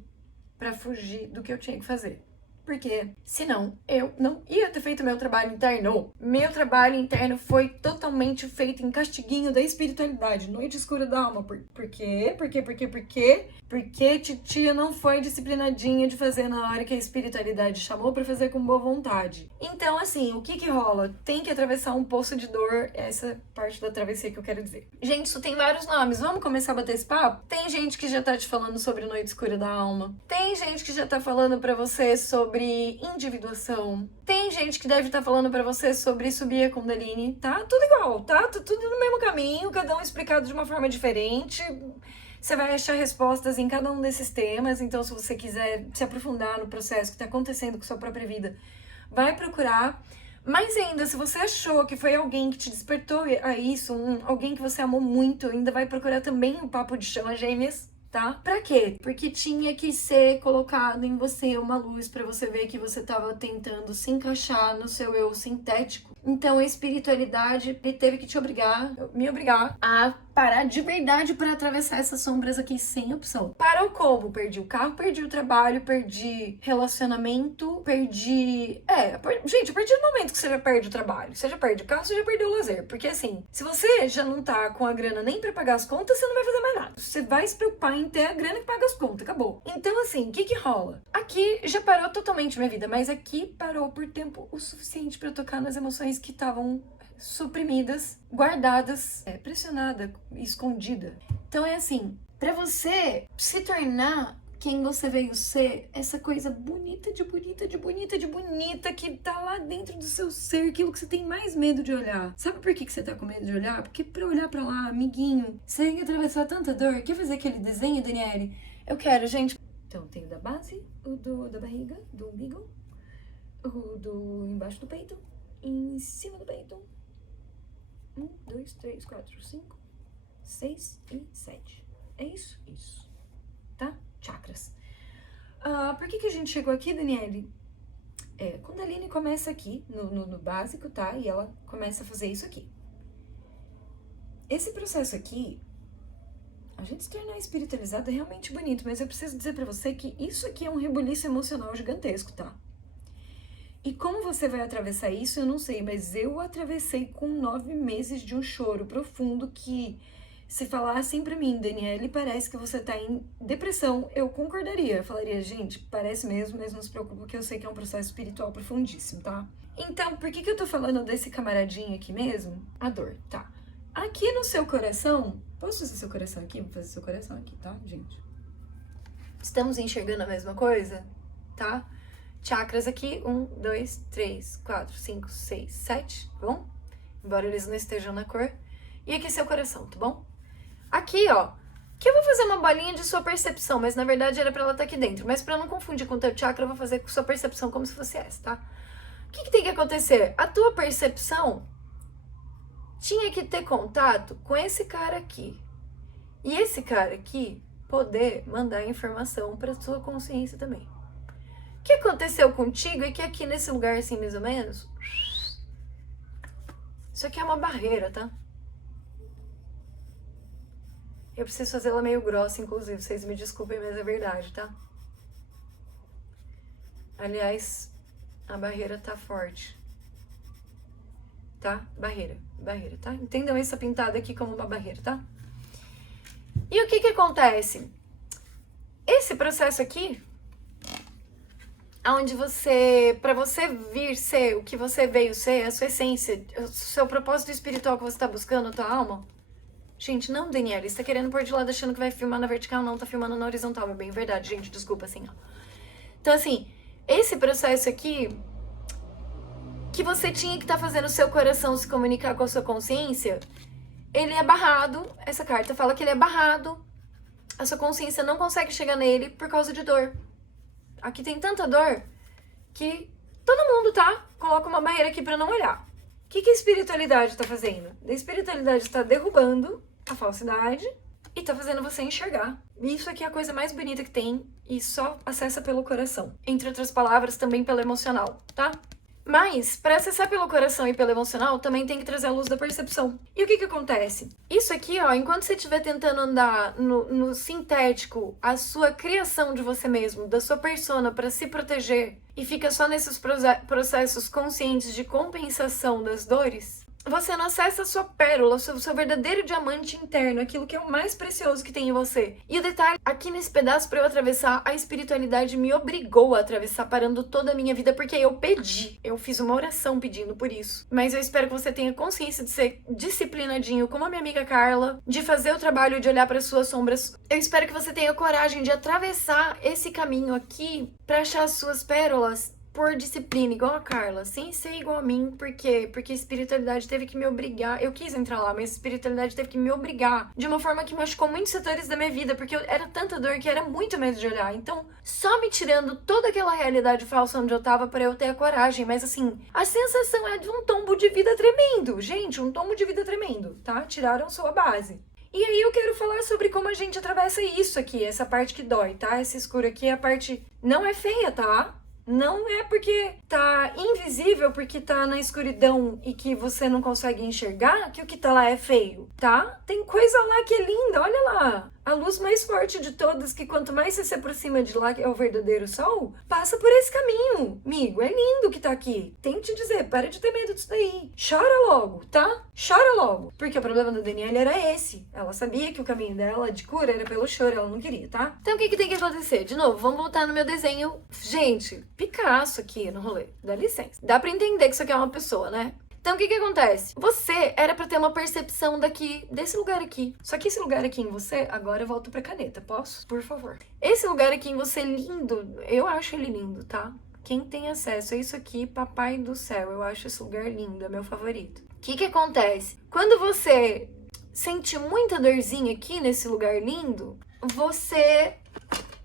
para fugir do que eu tinha que fazer. Porque, senão, eu não ia ter feito meu trabalho interno. Meu trabalho interno foi totalmente feito em castiguinho da espiritualidade, noite escura da alma. Por quê? Porque titia não foi disciplinadinha de fazer na hora que a espiritualidade chamou pra fazer com boa vontade. Então, assim, o que rola? Tem que atravessar um poço de dor, essa parte da travessia que eu quero dizer. Gente, isso tem vários nomes. Vamos começar a bater esse papo? Tem gente que já tá te falando sobre noite escura da alma. Tem gente que já tá falando pra você sobre individuação. Tem gente que deve estar falando pra você sobre subir a Kundalini, tá? Tudo igual, tá? Tudo no mesmo caminho, cada um explicado de uma forma diferente. Você vai achar respostas em cada um desses temas, então se você quiser se aprofundar no processo que está acontecendo com sua própria vida, vai procurar. Mais ainda, se você achou que foi alguém que te despertou a isso, alguém que você amou muito, ainda vai procurar também o papo de chamas gêmeas, tá? Pra quê? Porque tinha que ser colocado em você uma luz pra você ver que você tava tentando se encaixar no seu eu sintético. Então a espiritualidade teve que me obrigar a parar de verdade para atravessar essas sombras aqui sem opção. Parou como? Perdi o carro, perdi o trabalho, perdi relacionamento, perdi... Gente, a partir do momento que você já perde o trabalho, você já perde o carro, você já perdeu o lazer. Porque assim, se você já não tá com a grana nem pra pagar as contas, você não vai fazer mais nada. Você vai se preocupar em ter a grana que paga as contas, acabou. Então assim, o que rola? Aqui já parou totalmente minha vida, mas aqui parou por tempo o suficiente pra eu tocar nas emoções que estavam suprimidas, guardadas, pressionada, escondida. Então é assim, pra você se tornar quem você veio ser, essa coisa bonita que tá lá dentro do seu ser, aquilo que você tem mais medo de olhar. Sabe por que você tá com medo de olhar? Porque pra olhar pra lá, amiguinho, você tem que atravessar tanta dor. Quer fazer aquele desenho, Daniele? Eu quero, gente. Então tem o da base, o da barriga, do umbigo, o do embaixo do peito, em cima do peito. 1, 2, 3, 4, 5, 6 e 7. É isso? Isso. Tá? Chakras. Por que a gente chegou aqui, Daniele? Kundalini começa aqui, no básico, tá? E ela começa a fazer isso aqui. Esse processo aqui, a gente se tornar espiritualizado é realmente bonito, mas eu preciso dizer pra você que isso aqui é um rebuliço emocional gigantesco, tá? E como você vai atravessar isso, eu não sei, mas eu atravessei com 9 meses de um choro profundo que, se falassem pra mim, Daniele, parece que você tá em depressão, eu concordaria. Eu falaria, gente, parece mesmo, mas não se preocupe, porque eu sei que é um processo espiritual profundíssimo, tá? Então, por que eu tô falando desse camaradinho aqui mesmo? A dor, tá? Aqui no seu coração, posso fazer seu coração aqui? Vou fazer seu coração aqui, tá, gente? Estamos enxergando a mesma coisa, tá? Chakras aqui, 1, 2, 3, 4, 5, 6, 7, tá bom? Embora eles não estejam na cor. E aqui seu coração, tá bom? Aqui, ó, que eu vou fazer uma bolinha de sua percepção, mas na verdade era pra ela estar aqui dentro. Mas pra não confundir com o teu chakra, eu vou fazer com sua percepção como se fosse essa, tá? O que tem que acontecer? A tua percepção tinha que ter contato com esse cara aqui. E esse cara aqui poder mandar informação pra sua consciência também. O que aconteceu contigo é que aqui nesse lugar assim, mais ou menos, isso aqui é uma barreira, tá? Eu preciso fazer ela meio grossa, inclusive, vocês me desculpem, mas é verdade, tá? Aliás, a barreira tá forte. Tá? Barreira, tá? Entendam essa pintada aqui como uma barreira, tá? E o que acontece? Esse processo aqui, onde pra você vir ser o que você veio ser, a sua essência, o seu propósito espiritual que você tá buscando, a tua alma. Gente, não, Daniela, você tá querendo pôr de lado achando que vai filmar na vertical, não, tá filmando na horizontal, é bem verdade, gente, desculpa, assim, ó. Então, assim, esse processo aqui, que você tinha que estar fazendo o seu coração se comunicar com a sua consciência, ele é barrado, essa carta fala que ele é barrado, a sua consciência não consegue chegar nele por causa de dor. Aqui tem tanta dor que todo mundo, tá? Coloca uma barreira aqui pra não olhar. O que a espiritualidade tá fazendo? A espiritualidade tá derrubando a falsidade e tá fazendo você enxergar. Isso aqui é a coisa mais bonita que tem e só acessa pelo coração. Entre outras palavras, também pelo emocional, tá? Mas, para acessar pelo coração e pelo emocional, também tem que trazer a luz da percepção. E o que acontece? Isso aqui, ó, enquanto você estiver tentando andar no sintético, a sua criação de você mesmo, da sua persona para se proteger, e fica só nesses processos conscientes de compensação das dores, você não acessa a sua pérola, o seu verdadeiro diamante interno, aquilo que é o mais precioso que tem em você. E o detalhe, aqui nesse pedaço pra eu atravessar, a espiritualidade me obrigou a atravessar, parando toda a minha vida, porque eu pedi. Eu fiz uma oração pedindo por isso. Mas eu espero que você tenha consciência de ser disciplinadinho, como a minha amiga Carla, de fazer o trabalho de olhar para suas sombras. Eu espero que você tenha coragem de atravessar esse caminho aqui pra achar as suas pérolas, impor disciplina igual a Carla, sem ser igual a mim. Por quê? Porque a espiritualidade teve que me obrigar. Eu quis entrar lá, mas a espiritualidade teve que me obrigar de uma forma que machucou muitos setores da minha vida, porque era tanta dor que era muito medo de olhar. Então, só me tirando toda aquela realidade falsa onde eu tava pra eu ter a coragem. Mas assim, a sensação é de um tombo de vida tremendo. Gente, um tombo de vida tremendo, tá? Tiraram sua base. E aí eu quero falar sobre como a gente atravessa isso aqui, essa parte que dói, tá? Essa escura aqui, a parte não é feia, tá? Não é porque tá invisível, porque tá na escuridão e que você não consegue enxergar que o que tá lá é feio, tá? Tem coisa lá que é linda, olha lá. A luz mais forte de todas, que quanto mais você se aproxima de lá, que é o verdadeiro sol, passa por esse caminho. Amigo, é lindo que tá aqui. Tente dizer, para de ter medo disso daí. Chora logo, tá? Chora logo. Porque o problema da Daniela era esse. Ela sabia que o caminho dela de cura era pelo choro, ela não queria, tá? Então o que tem que acontecer? De novo, vamos voltar no meu desenho. Gente, Picasso aqui no rolê. Dá licença. Dá pra entender que isso aqui é uma pessoa, né? Então, o que acontece? Você era pra ter uma percepção desse lugar aqui. Só que esse lugar aqui em você, agora eu volto pra caneta, posso? Por favor. Esse lugar aqui em você lindo, eu acho ele lindo, tá? Quem tem acesso a isso aqui, papai do céu, eu acho esse lugar lindo, é meu favorito. O que acontece? Quando você sente muita dorzinha aqui nesse lugar lindo, você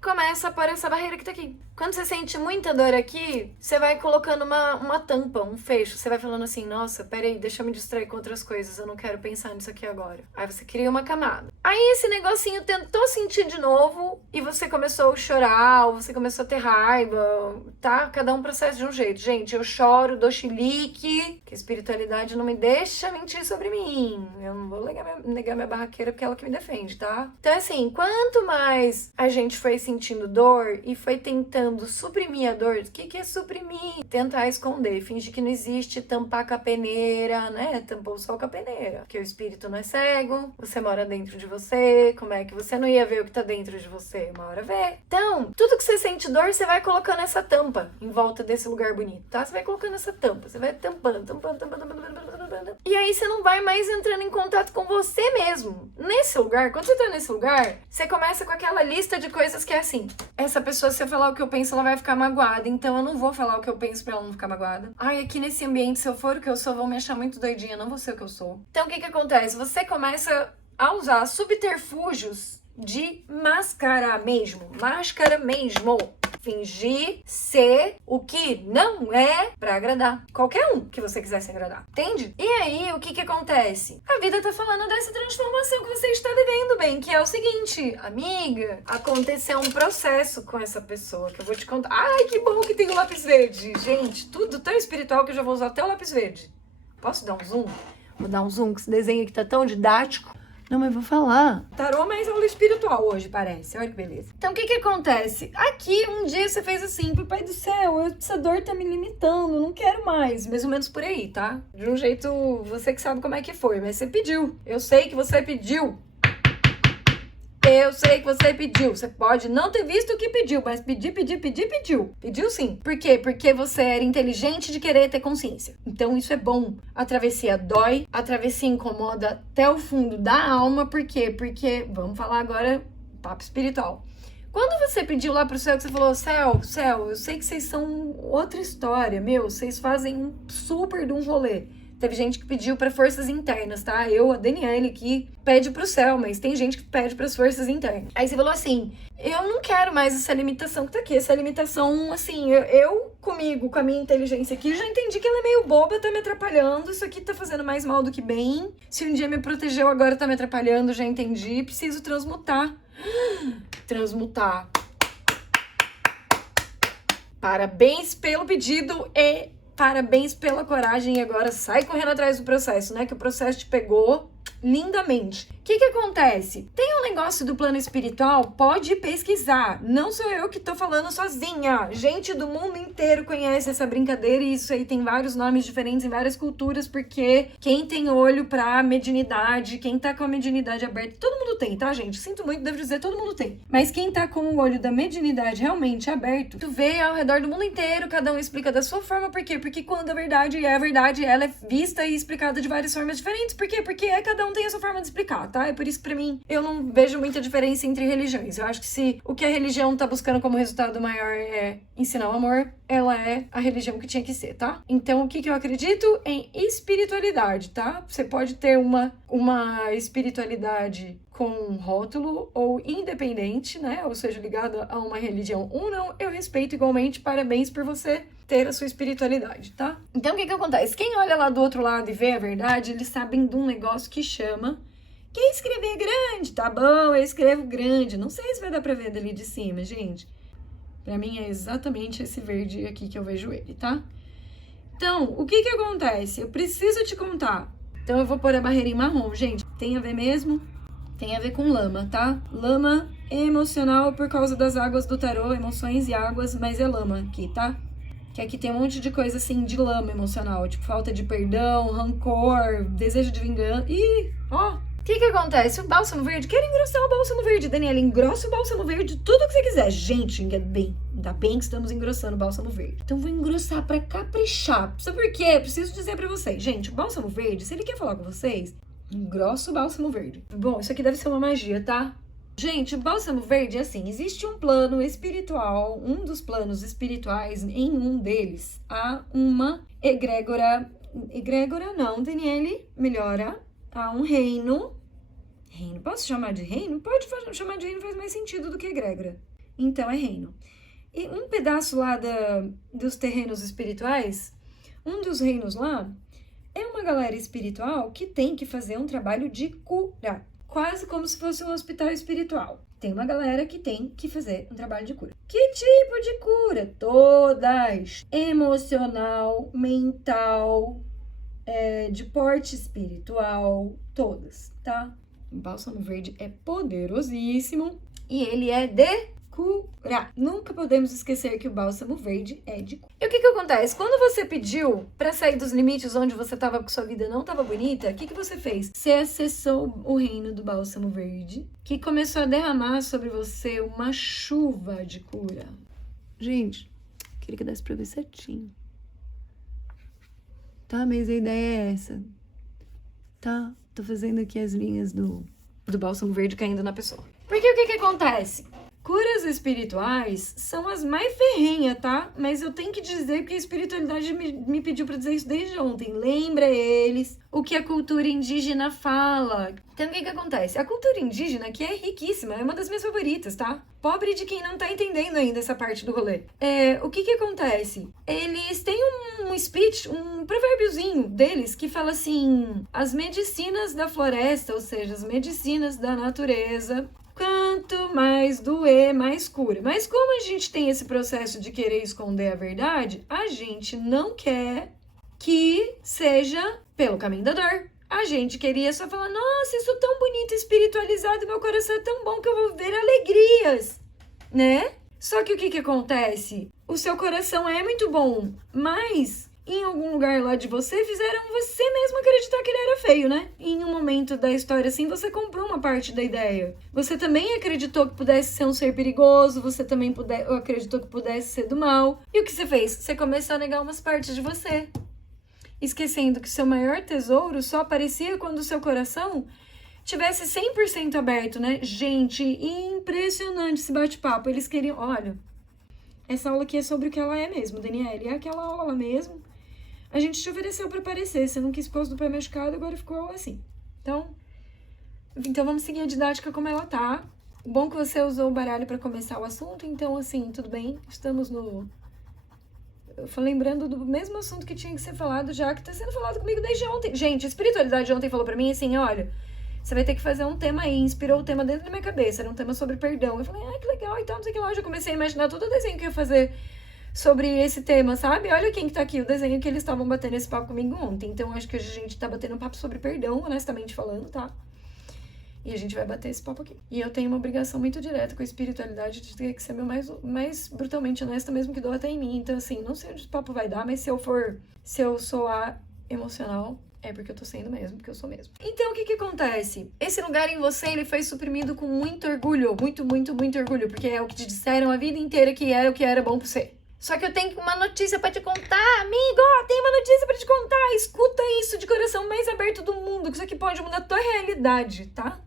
começa a pôr essa barreira que tá aqui. Quando você sente muita dor aqui, você vai colocando uma tampa, um fecho. Você vai falando assim, nossa, peraí, deixa eu me distrair com outras coisas, eu não quero pensar nisso aqui agora. Aí você cria uma camada. Aí esse negocinho tentou sentir de novo e você começou a chorar, ou você começou a ter raiva, tá? Cada um processa de um jeito. Gente, eu choro, dou chilique, que a espiritualidade não me deixa mentir sobre mim. Eu não vou negar minha barraqueira porque é ela que me defende, tá? Então, assim, quanto mais a gente foi sentindo dor e foi tentando suprimir a dor, o que é suprimir? Tentar esconder, fingir que não existe, tampar com a peneira, né? Tampou o sol com a peneira. Porque o espírito não é cego, você mora dentro de você, como é que você não ia ver o que tá dentro de você? Uma hora vê. Então, tudo que você sente dor, você vai colocando essa tampa em volta desse lugar bonito, tá? Você vai colocando essa tampa, você vai tampando. E aí você não vai mais entrando em contato com você mesmo. Nesse lugar, quando você tá nesse lugar, você começa com aquela lista de coisas que é assim, essa pessoa, se eu falar o que eu penso, ela vai ficar magoada, então eu não vou falar o que eu penso pra ela não ficar magoada. Ai, aqui nesse ambiente, se eu for o que eu sou, vão me achar muito doidinha, não vou ser o que eu sou. Então o que acontece? Você começa a usar subterfúgios de máscara mesmo. Fingir ser o que não é pra agradar qualquer um que você quisesse agradar, entende? E aí, o que acontece? A vida tá falando dessa transformação que você está vivendo, bem, que é o seguinte, amiga, aconteceu um processo com essa pessoa que eu vou te contar. Ai, que bom que tem o lápis verde. Gente, tudo tão espiritual que eu já vou usar até o lápis verde. Posso dar um zoom? Vou dar um zoom, que esse desenho aqui tá tão didático. Não, mas vou falar. Tarô mais aula espiritual hoje, parece. Olha que beleza. Então, o que acontece? Aqui, um dia você fez assim, papai do céu, essa dor tá me limitando, não quero mais. Mais ou menos por aí, tá? De um jeito, você que sabe como é que foi, mas você pediu. Eu sei que você pediu. Eu sei que você pediu. Você pode não ter visto o que pediu, mas pediu. Pediu sim. Por quê? Porque você era inteligente de querer ter consciência. Então isso é bom. A travessia dói, a travessia incomoda até o fundo da alma. Por quê? Porque, vamos falar agora, papo espiritual. Quando você pediu lá pro céu, que você falou, céu, eu sei que vocês são outra história, meu, vocês fazem um super de um rolê. Teve gente que pediu para forças internas, tá? Eu, a Daniela aqui, pede pro céu, mas tem gente que pede pras forças internas. Aí você falou assim, eu não quero mais essa limitação que tá aqui. Essa limitação, assim, eu comigo, com a minha inteligência aqui, já entendi que ela é meio boba, tá me atrapalhando. Isso aqui tá fazendo mais mal do que bem. Se um dia me protegeu, agora tá me atrapalhando, já entendi. Preciso transmutar. Transmutar. Parabéns pelo pedido e parabéns pela coragem. E agora sai correndo atrás do processo, né? Que o processo te pegou lindamente. O que acontece? Tem um negócio do plano espiritual, pode pesquisar. Não sou eu que tô falando sozinha. Gente do mundo inteiro conhece essa brincadeira e isso aí tem vários nomes diferentes em várias culturas, porque quem tem olho pra mediunidade, quem tá com a mediunidade aberta, todo mundo tem, tá, gente? Sinto muito, devo dizer, todo mundo tem. Mas quem tá com o olho da mediunidade realmente aberto, tu vê ao redor do mundo inteiro, cada um explica da sua forma. Por quê? Porque quando a verdade, ela é vista e explicada de várias formas diferentes. Por quê? Porque cada um tem a sua forma de explicar, tá? É por isso que pra mim, eu não vejo muita diferença entre religiões. Eu acho que se o que a religião tá buscando como resultado maior é ensinar o amor, ela é a religião que tinha que ser, tá? Então, o que eu acredito? Em espiritualidade, tá? Você pode ter uma espiritualidade com rótulo ou independente, né? Ou seja, ligada a uma religião ou não, eu respeito igualmente. Parabéns por você ter a sua espiritualidade, tá? Então, o que acontece? Quem olha lá do outro lado e vê a verdade, eles sabem de um negócio que chama... Quem escrever grande? Tá bom, eu escrevo grande. Não sei se vai dar pra ver dali de cima, gente. Pra mim é exatamente esse verde aqui que eu vejo ele, tá? Então, o que acontece? Eu preciso te contar. Então, eu vou pôr a barreirinha marrom, gente. Tem a ver mesmo? Tem a ver com lama, tá? Lama emocional por causa das águas do tarô, emoções e águas, mas é lama aqui, tá? Que aqui tem um monte de coisa assim de lama emocional, tipo falta de perdão, rancor, desejo de vingança. Ih, ó! O que acontece? O bálsamo verde, quero engrossar o bálsamo verde, Daniela, engrossa o bálsamo verde, tudo que você quiser. Gente, ainda bem que estamos engrossando o bálsamo verde. Então vou engrossar pra caprichar. Sabe por quê? Preciso dizer pra vocês. Gente, o bálsamo verde, se ele quer falar com vocês, engrossa o bálsamo verde. Bom, isso aqui deve ser uma magia, tá? Gente, o bálsamo verde é assim, existe um plano espiritual, um dos planos espirituais, em um deles, há uma egrégora não, Daniele, melhora, há um reino, posso chamar de reino? Pode chamar de reino, faz mais sentido do que egrégora, então é reino. E um pedaço lá dos terrenos espirituais, um dos reinos lá, é uma galera espiritual que tem que fazer um trabalho de cura. Quase como se fosse um hospital espiritual. Tem uma galera que tem que fazer um trabalho de cura. Que tipo de cura? Todas. Emocional, mental, de porte espiritual, todas, tá? O bálsamo verde é poderosíssimo e ele é de cura. Nunca podemos esquecer que o bálsamo verde é de cura. E o que acontece? Quando você pediu pra sair dos limites onde você tava, que sua vida não tava bonita, o que você fez? Você acessou o reino do bálsamo verde, que começou a derramar sobre você uma chuva de cura. Gente, queria que desse pra ver certinho. Tá, mas a ideia é essa. Tá, tô fazendo aqui as linhas do bálsamo verde caindo na pessoa. Porque o que acontece? Curas espirituais são as mais ferrenhas, tá? Mas eu tenho que dizer que a espiritualidade me pediu pra dizer isso desde ontem. Lembra eles o que a cultura indígena fala. Então, o que acontece? A cultura indígena, que é riquíssima, é uma das minhas favoritas, tá? Pobre de quem não tá entendendo ainda essa parte do rolê. O que acontece? Eles têm um speech, um provérbiozinho deles que fala assim: as medicinas da floresta, ou seja, as medicinas da natureza... Quanto mais doer, mais cura. Mas como a gente tem esse processo de querer esconder a verdade, a gente não quer que seja pelo caminho da dor. A gente queria só falar, nossa, eu sou tão bonita, espiritualizada, meu coração é tão bom que eu vou ver alegrias, né? Só que o que acontece? O seu coração é muito bom, mas... em algum lugar lá de você, fizeram você mesmo acreditar que ele era feio, né? Em um momento da história assim, você comprou uma parte da ideia. Você também acreditou que pudesse ser um ser perigoso, você também acreditou que pudesse ser do mal. E o que você fez? Você começou a negar umas partes de você. Esquecendo que seu maior tesouro só aparecia quando o seu coração tivesse 100% aberto, né? Gente, impressionante esse bate-papo. Eles queriam... Olha, essa aula aqui é sobre o que ela é mesmo, Daniela. É aquela aula lá mesmo. A gente te ofereceu pra aparecer, você não quis por causa do pé machucado, agora ficou assim. Então vamos seguir a didática como ela tá. Bom que você usou o baralho pra começar o assunto, então assim, tudo bem. Estamos no... Eu tô lembrando do mesmo assunto que tinha que ser falado já, que tá sendo falado comigo desde ontem. Gente, a espiritualidade ontem falou pra mim assim, olha, você vai ter que fazer um tema aí, inspirou o tema dentro da minha cabeça, era um tema sobre perdão. Eu falei, que legal, então não sei o que lá, eu já comecei a imaginar todo o desenho que eu ia fazer sobre esse tema, sabe? Olha quem que tá aqui, o desenho que eles estavam batendo esse papo comigo ontem. Então, acho que a gente tá batendo um papo sobre perdão, honestamente falando, tá? E a gente vai bater esse papo aqui. E eu tenho uma obrigação muito direta com a espiritualidade de ter que ser meu mais brutalmente honesta, mesmo que doa até em mim. Então, assim, não sei onde o papo vai dar, mas se eu soar emocional, É porque eu tô sendo mesmo, porque eu sou mesmo. Então, o que acontece? Esse lugar em você, ele foi suprimido com muito orgulho. Muito, muito, muito orgulho. Porque é o que te disseram a vida inteira que era o que era bom pra você. Só que eu tenho uma notícia pra te contar, amigo. Tem uma notícia pra te contar. Escuta isso de coração mais aberto do mundo. Que isso aqui pode mudar a tua realidade, tá?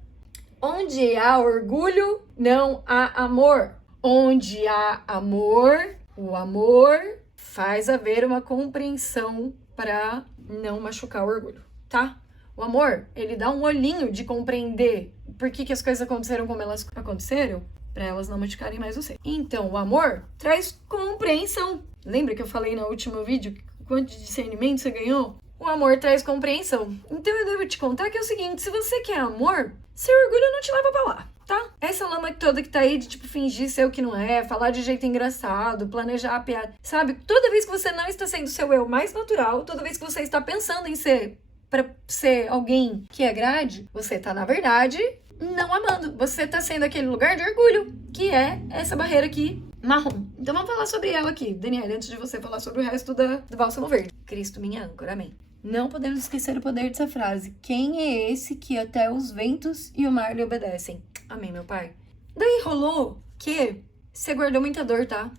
Onde há orgulho, não há amor. Onde há amor, o amor faz haver uma compreensão para não machucar o orgulho, tá? O amor, ele dá um olhinho de compreender por que as coisas aconteceram como elas aconteceram, para elas não machucarem mais você. Então, o amor traz compreensão. Lembra que eu falei no último vídeo quanto de discernimento você ganhou? O amor traz compreensão. Então, eu devo te contar que é o seguinte, se você quer amor, seu orgulho não te leva pra lá, tá? Essa lama toda que tá aí de, tipo, fingir ser o que não é, falar de jeito engraçado, planejar a piada, sabe? Toda vez que você não está sendo seu eu mais natural, toda vez que você está pensando em ser, pra ser alguém que agrade, você tá, na verdade, não amando. Você tá sendo aquele lugar de orgulho, que é essa barreira aqui, marrom. Então vamos falar sobre ela aqui, Daniela, antes de você falar sobre o resto do bálsamo verde. Cristo, minha âncora, amém. Não podemos esquecer o poder dessa frase. Quem é esse que até os ventos e o mar lhe obedecem? Amém, meu pai. Daí rolou que você guardou muita dor, tá?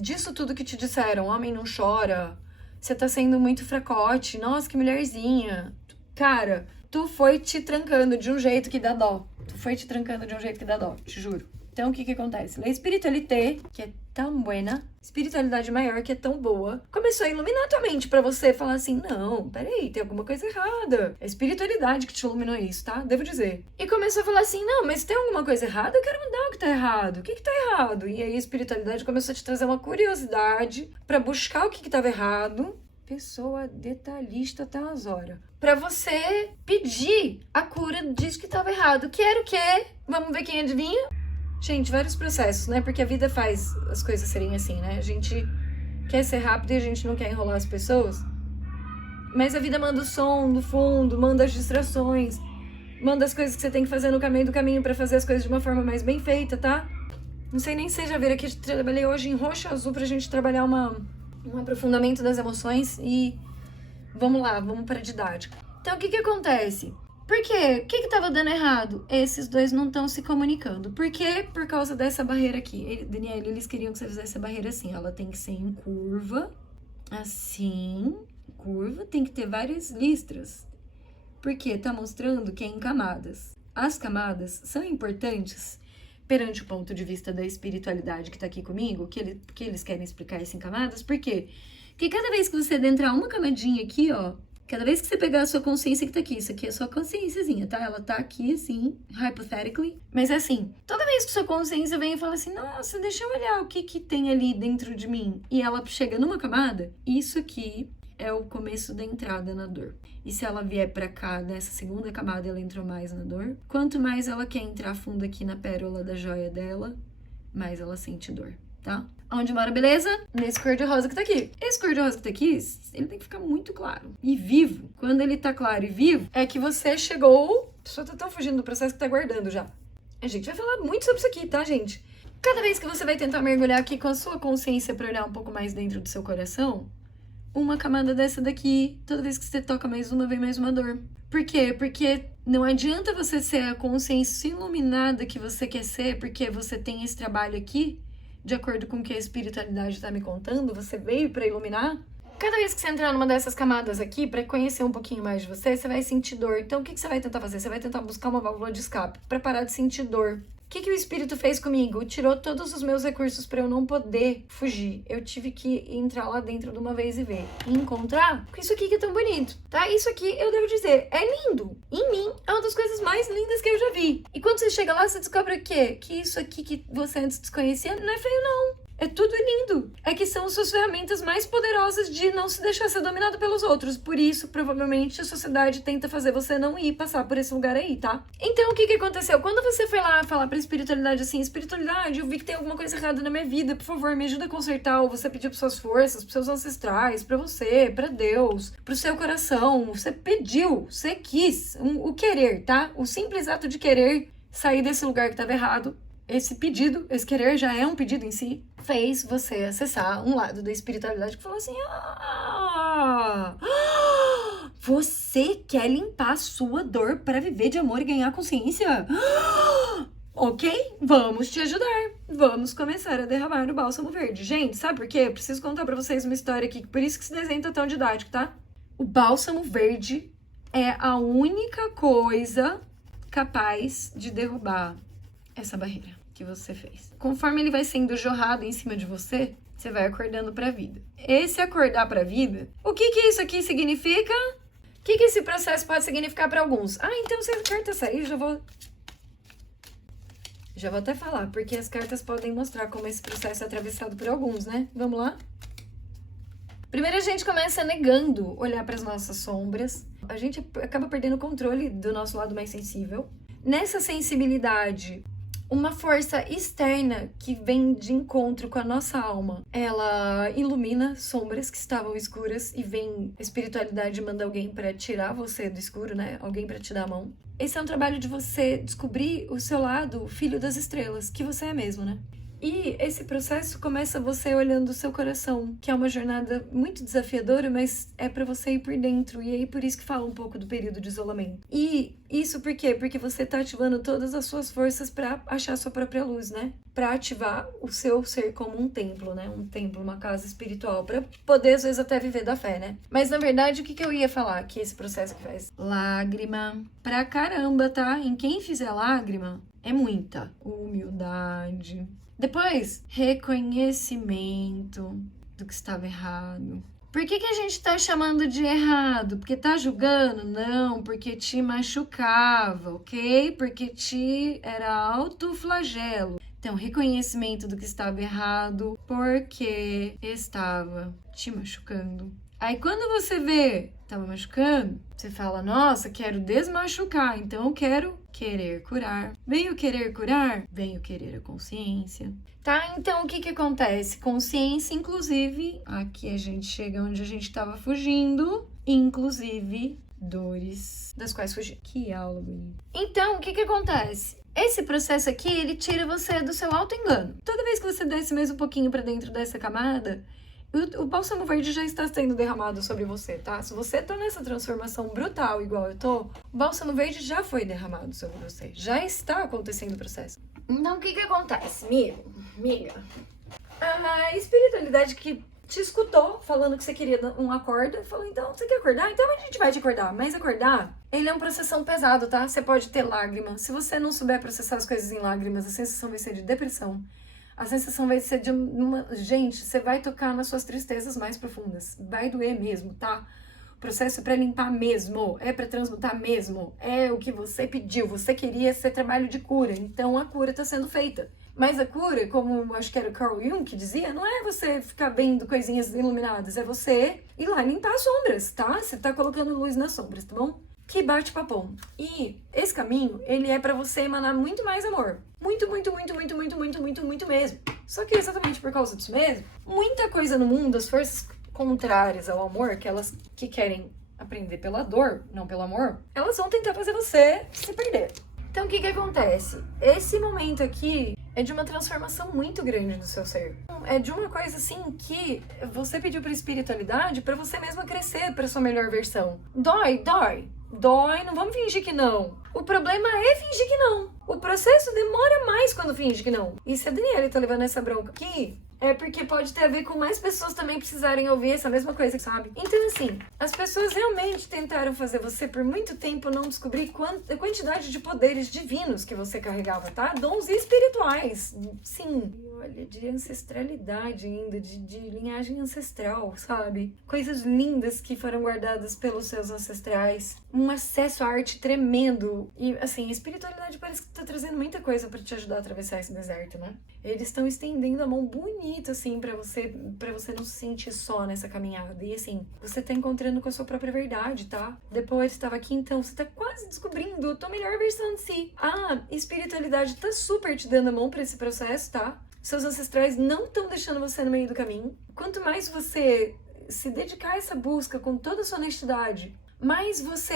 Disso tudo que te disseram. Homem não chora. Você tá sendo muito fracote. Nossa, que mulherzinha. Cara, tu foi te trancando de um jeito que dá dó. Tu foi te trancando de um jeito que dá dó, te juro. Então, o que acontece? A espiritualité, que é tão buena, espiritualidade maior, que é tão boa, começou a iluminar tua mente pra você falar assim, não, peraí, tem alguma coisa errada. É a espiritualidade que te iluminou isso, tá? Devo dizer. E começou a falar assim, não, mas tem alguma coisa errada? Eu quero mudar o que tá errado. O que tá errado? E aí a espiritualidade começou a te trazer uma curiosidade pra buscar o que tava errado. Pessoa detalhista até umas horas. Pra você pedir a cura disso que tava errado. Que era o quê? Vamos ver quem adivinha? Gente, vários processos, né? Porque a vida faz as coisas serem assim, né? A gente quer ser rápido e a gente não quer enrolar as pessoas. Mas a vida manda o som do fundo, manda as distrações, manda as coisas que você tem que fazer no caminho do caminho pra fazer as coisas de uma forma mais bem feita, tá? Não sei nem se você já viram aqui, eu trabalhei hoje em roxo e azul pra gente trabalhar um aprofundamento das emoções e vamos lá, vamos para a didática. Então, o que acontece? Por quê? O que tava dando errado? Esses dois não estão se comunicando. Por quê? Por causa dessa barreira aqui. Daniela, eles queriam que você fizesse essa barreira assim. Ela tem que ser em curva, assim, curva, tem que ter várias listras. Porque tá mostrando que é em camadas. As camadas são importantes perante o ponto de vista da espiritualidade que tá aqui comigo, que eles querem explicar isso em camadas. Por quê? Porque cada vez que você adentrar uma camadinha aqui, ó, cada vez que você pegar a sua consciência que tá aqui, isso aqui é a sua consciênciazinha, tá? Ela tá aqui, assim, hypothetically. Mas é assim, toda vez que sua consciência vem e fala assim, nossa, deixa eu olhar o que tem ali dentro de mim. E ela chega numa camada, isso aqui é o começo da entrada na dor. E se ela vier pra cá, nessa segunda camada, ela entrou mais na dor. Quanto mais ela quer entrar fundo aqui na pérola da joia dela, mais ela sente dor, tá? Onde mora, beleza? Nesse cor-de-rosa que tá aqui. Esse cor-de-rosa que tá aqui, ele tem que ficar muito claro e vivo. Quando ele tá claro e vivo, é que você chegou... A pessoa tá tão fugindo do processo que tá guardando já. A gente vai falar muito sobre isso aqui, tá, gente? Cada vez que você vai tentar mergulhar aqui com a sua consciência pra olhar um pouco mais dentro do seu coração, uma camada dessa daqui, toda vez que você toca mais uma, vem mais uma dor. Por quê? Porque não adianta você ser a consciência iluminada que você quer ser, porque você tem esse trabalho aqui, de acordo com o que a espiritualidade está me contando, você veio para iluminar. Cada vez que você entrar numa dessas camadas aqui, para conhecer um pouquinho mais de você, você vai sentir dor. Então, o que você vai tentar fazer? Você vai tentar buscar uma válvula de escape para parar de sentir dor. O que o espírito fez comigo? Tirou todos os meus recursos para eu não poder fugir. Eu tive que entrar lá dentro de uma vez e ver. E encontrar com isso aqui que é tão bonito, tá? Isso aqui, eu devo dizer, é lindo. Em mim, é uma das coisas mais lindas que eu já vi. E quando você chega lá, você descobre o quê? Que isso aqui que você antes desconhecia não é feio, não. É tudo lindo. É que são suas ferramentas mais poderosas de não se deixar ser dominado pelos outros. Por isso, provavelmente, a sociedade tenta fazer você não ir passar por esse lugar aí, tá? Então, o que aconteceu? Quando você foi lá falar pra espiritualidade assim, espiritualidade, eu vi que tem alguma coisa errada na minha vida, por favor, me ajuda a consertar. Ou você pediu pras suas forças, pros seus ancestrais, pra você, pra Deus, pro seu coração. Você pediu, você quis, o querer, tá? O simples ato de querer sair desse lugar que tava errado. Esse pedido, esse querer já é um pedido em si, fez você acessar um lado da espiritualidade que falou assim, Você quer limpar a sua dor para viver de amor e ganhar consciência? Ok, vamos te ajudar. Vamos começar a derramar o bálsamo verde. Gente, sabe por quê? Eu preciso contar pra vocês uma história aqui, por isso que esse desenho tá tão didático, tá? O bálsamo verde é a única coisa capaz de derrubar essa barreira que você fez. Conforme ele vai sendo jorrado em cima de você, você vai acordando pra vida. Esse acordar pra vida, o que isso aqui significa? O que esse processo pode significar pra alguns? Então se a carta sair, já vou até falar, porque as cartas podem mostrar como esse processo é atravessado por alguns, né? Vamos lá? Primeiro a gente começa negando olhar para as nossas sombras. A gente acaba perdendo o controle do nosso lado mais sensível. Nessa sensibilidade, uma força externa que vem de encontro com a nossa alma, ela ilumina sombras que estavam escuras e vem a espiritualidade manda alguém para tirar você do escuro, né? Alguém para te dar a mão. Esse é um trabalho de você descobrir o seu lado, filho das estrelas, que você é mesmo, né? E esse processo começa você olhando o seu coração, que é uma jornada muito desafiadora, mas é pra você ir por dentro. E aí por isso que fala um pouco do período de isolamento. E isso por quê? Porque você tá ativando todas as suas forças pra achar a sua própria luz, né? Pra ativar o seu ser como um templo, né? Um templo, uma casa espiritual, pra poder às vezes até viver da fé, né? Mas na verdade o que eu ia falar que esse processo que faz? Lágrima pra caramba, tá? Em quem fizer lágrima é muita humildade. Depois, reconhecimento do que estava errado. Por que a gente tá chamando de errado? Porque tá julgando? Não, porque te machucava, ok? Porque te era autoflagelo. Então, reconhecimento do que estava errado, porque estava te machucando. Aí, quando você vê estava machucando, você fala, nossa, quero desmachucar, então eu quero querer curar. Venho querer curar, venho querer a consciência. Tá? Então, o que acontece? Consciência, inclusive, aqui a gente chega onde a gente estava fugindo, inclusive dores das quais fugir. Que aula bonita. Então, o que acontece? Esse processo aqui, ele tira você do seu auto-engano. Toda vez que você desce mais um pouquinho para dentro dessa camada, o bálsamo verde já está sendo derramado sobre você, tá? Se você tá nessa transformação brutal igual eu tô, o bálsamo verde já foi derramado sobre você. Já está acontecendo o processo. Então, o que acontece, amiga? A espiritualidade que te escutou falando que você queria um acorda, falou, então, você quer acordar? Então a gente vai te acordar. Mas acordar, ele é um processão pesado, tá? Você pode ter lágrima. Se você não souber processar as coisas em lágrimas, a sensação vai ser de depressão. A sensação vai ser de uma... Gente, você vai tocar nas suas tristezas mais profundas. Vai doer mesmo, tá? O processo é pra limpar mesmo. É pra transmutar mesmo. É o que você pediu. Você queria ser trabalho de cura. Então a cura tá sendo feita. Mas a cura, como acho que era o Carl Jung que dizia, não é você ficar vendo coisinhas iluminadas. É você ir lá limpar as sombras, tá? Você tá colocando luz nas sombras, tá bom? Que bate papão. E esse caminho, ele é pra você emanar muito mais amor. Muito mesmo. Só que exatamente por causa disso mesmo, muita coisa no mundo, as forças contrárias ao amor, aquelas que querem aprender pela dor, não pelo amor, elas vão tentar fazer você se perder. Então o que acontece? Esse momento aqui é de uma transformação muito grande do seu ser. É de uma coisa assim que você pediu pra espiritualidade pra você mesma crescer pra sua melhor versão. Dói, não vamos fingir que não. O problema é fingir que não. O processo demora mais quando finge que não. E se a Daniela tá levando essa bronca aqui, é porque pode ter a ver com mais pessoas também precisarem ouvir essa mesma coisa, sabe? Então, assim, as pessoas realmente tentaram fazer você por muito tempo não descobrir a quantidade de poderes divinos que você carregava, tá? Dons espirituais, sim. Olha, de ancestralidade ainda, de linhagem ancestral, sabe? Coisas lindas que foram guardadas pelos seus ancestrais. Um acesso à arte tremendo. E, assim, a espiritualidade parece que tá trazendo muita coisa pra te ajudar a atravessar esse deserto, né? Eles estão estendendo a mão bonita, assim, pra você não se sentir só nessa caminhada. E, assim, você tá encontrando com a sua própria verdade, tá? Depois estava aqui, então, você tá quase descobrindo a tua melhor versão de si. A espiritualidade tá super te dando a mão pra esse processo, tá? Seus ancestrais não estão deixando você no meio do caminho. Quanto mais você se dedicar a essa busca com toda a sua honestidade, mais você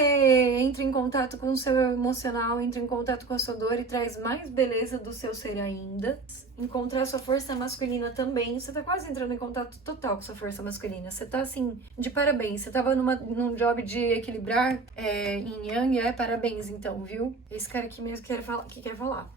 entra em contato com o seu emocional, entra em contato com a sua dor e traz mais beleza do seu ser ainda. Encontrar sua força masculina também. Você tá quase entrando em contato total com sua força masculina. Você tá assim, de parabéns. Você tava num job de equilibrar yin yang, parabéns então, viu? Esse cara aqui mesmo que quer falar.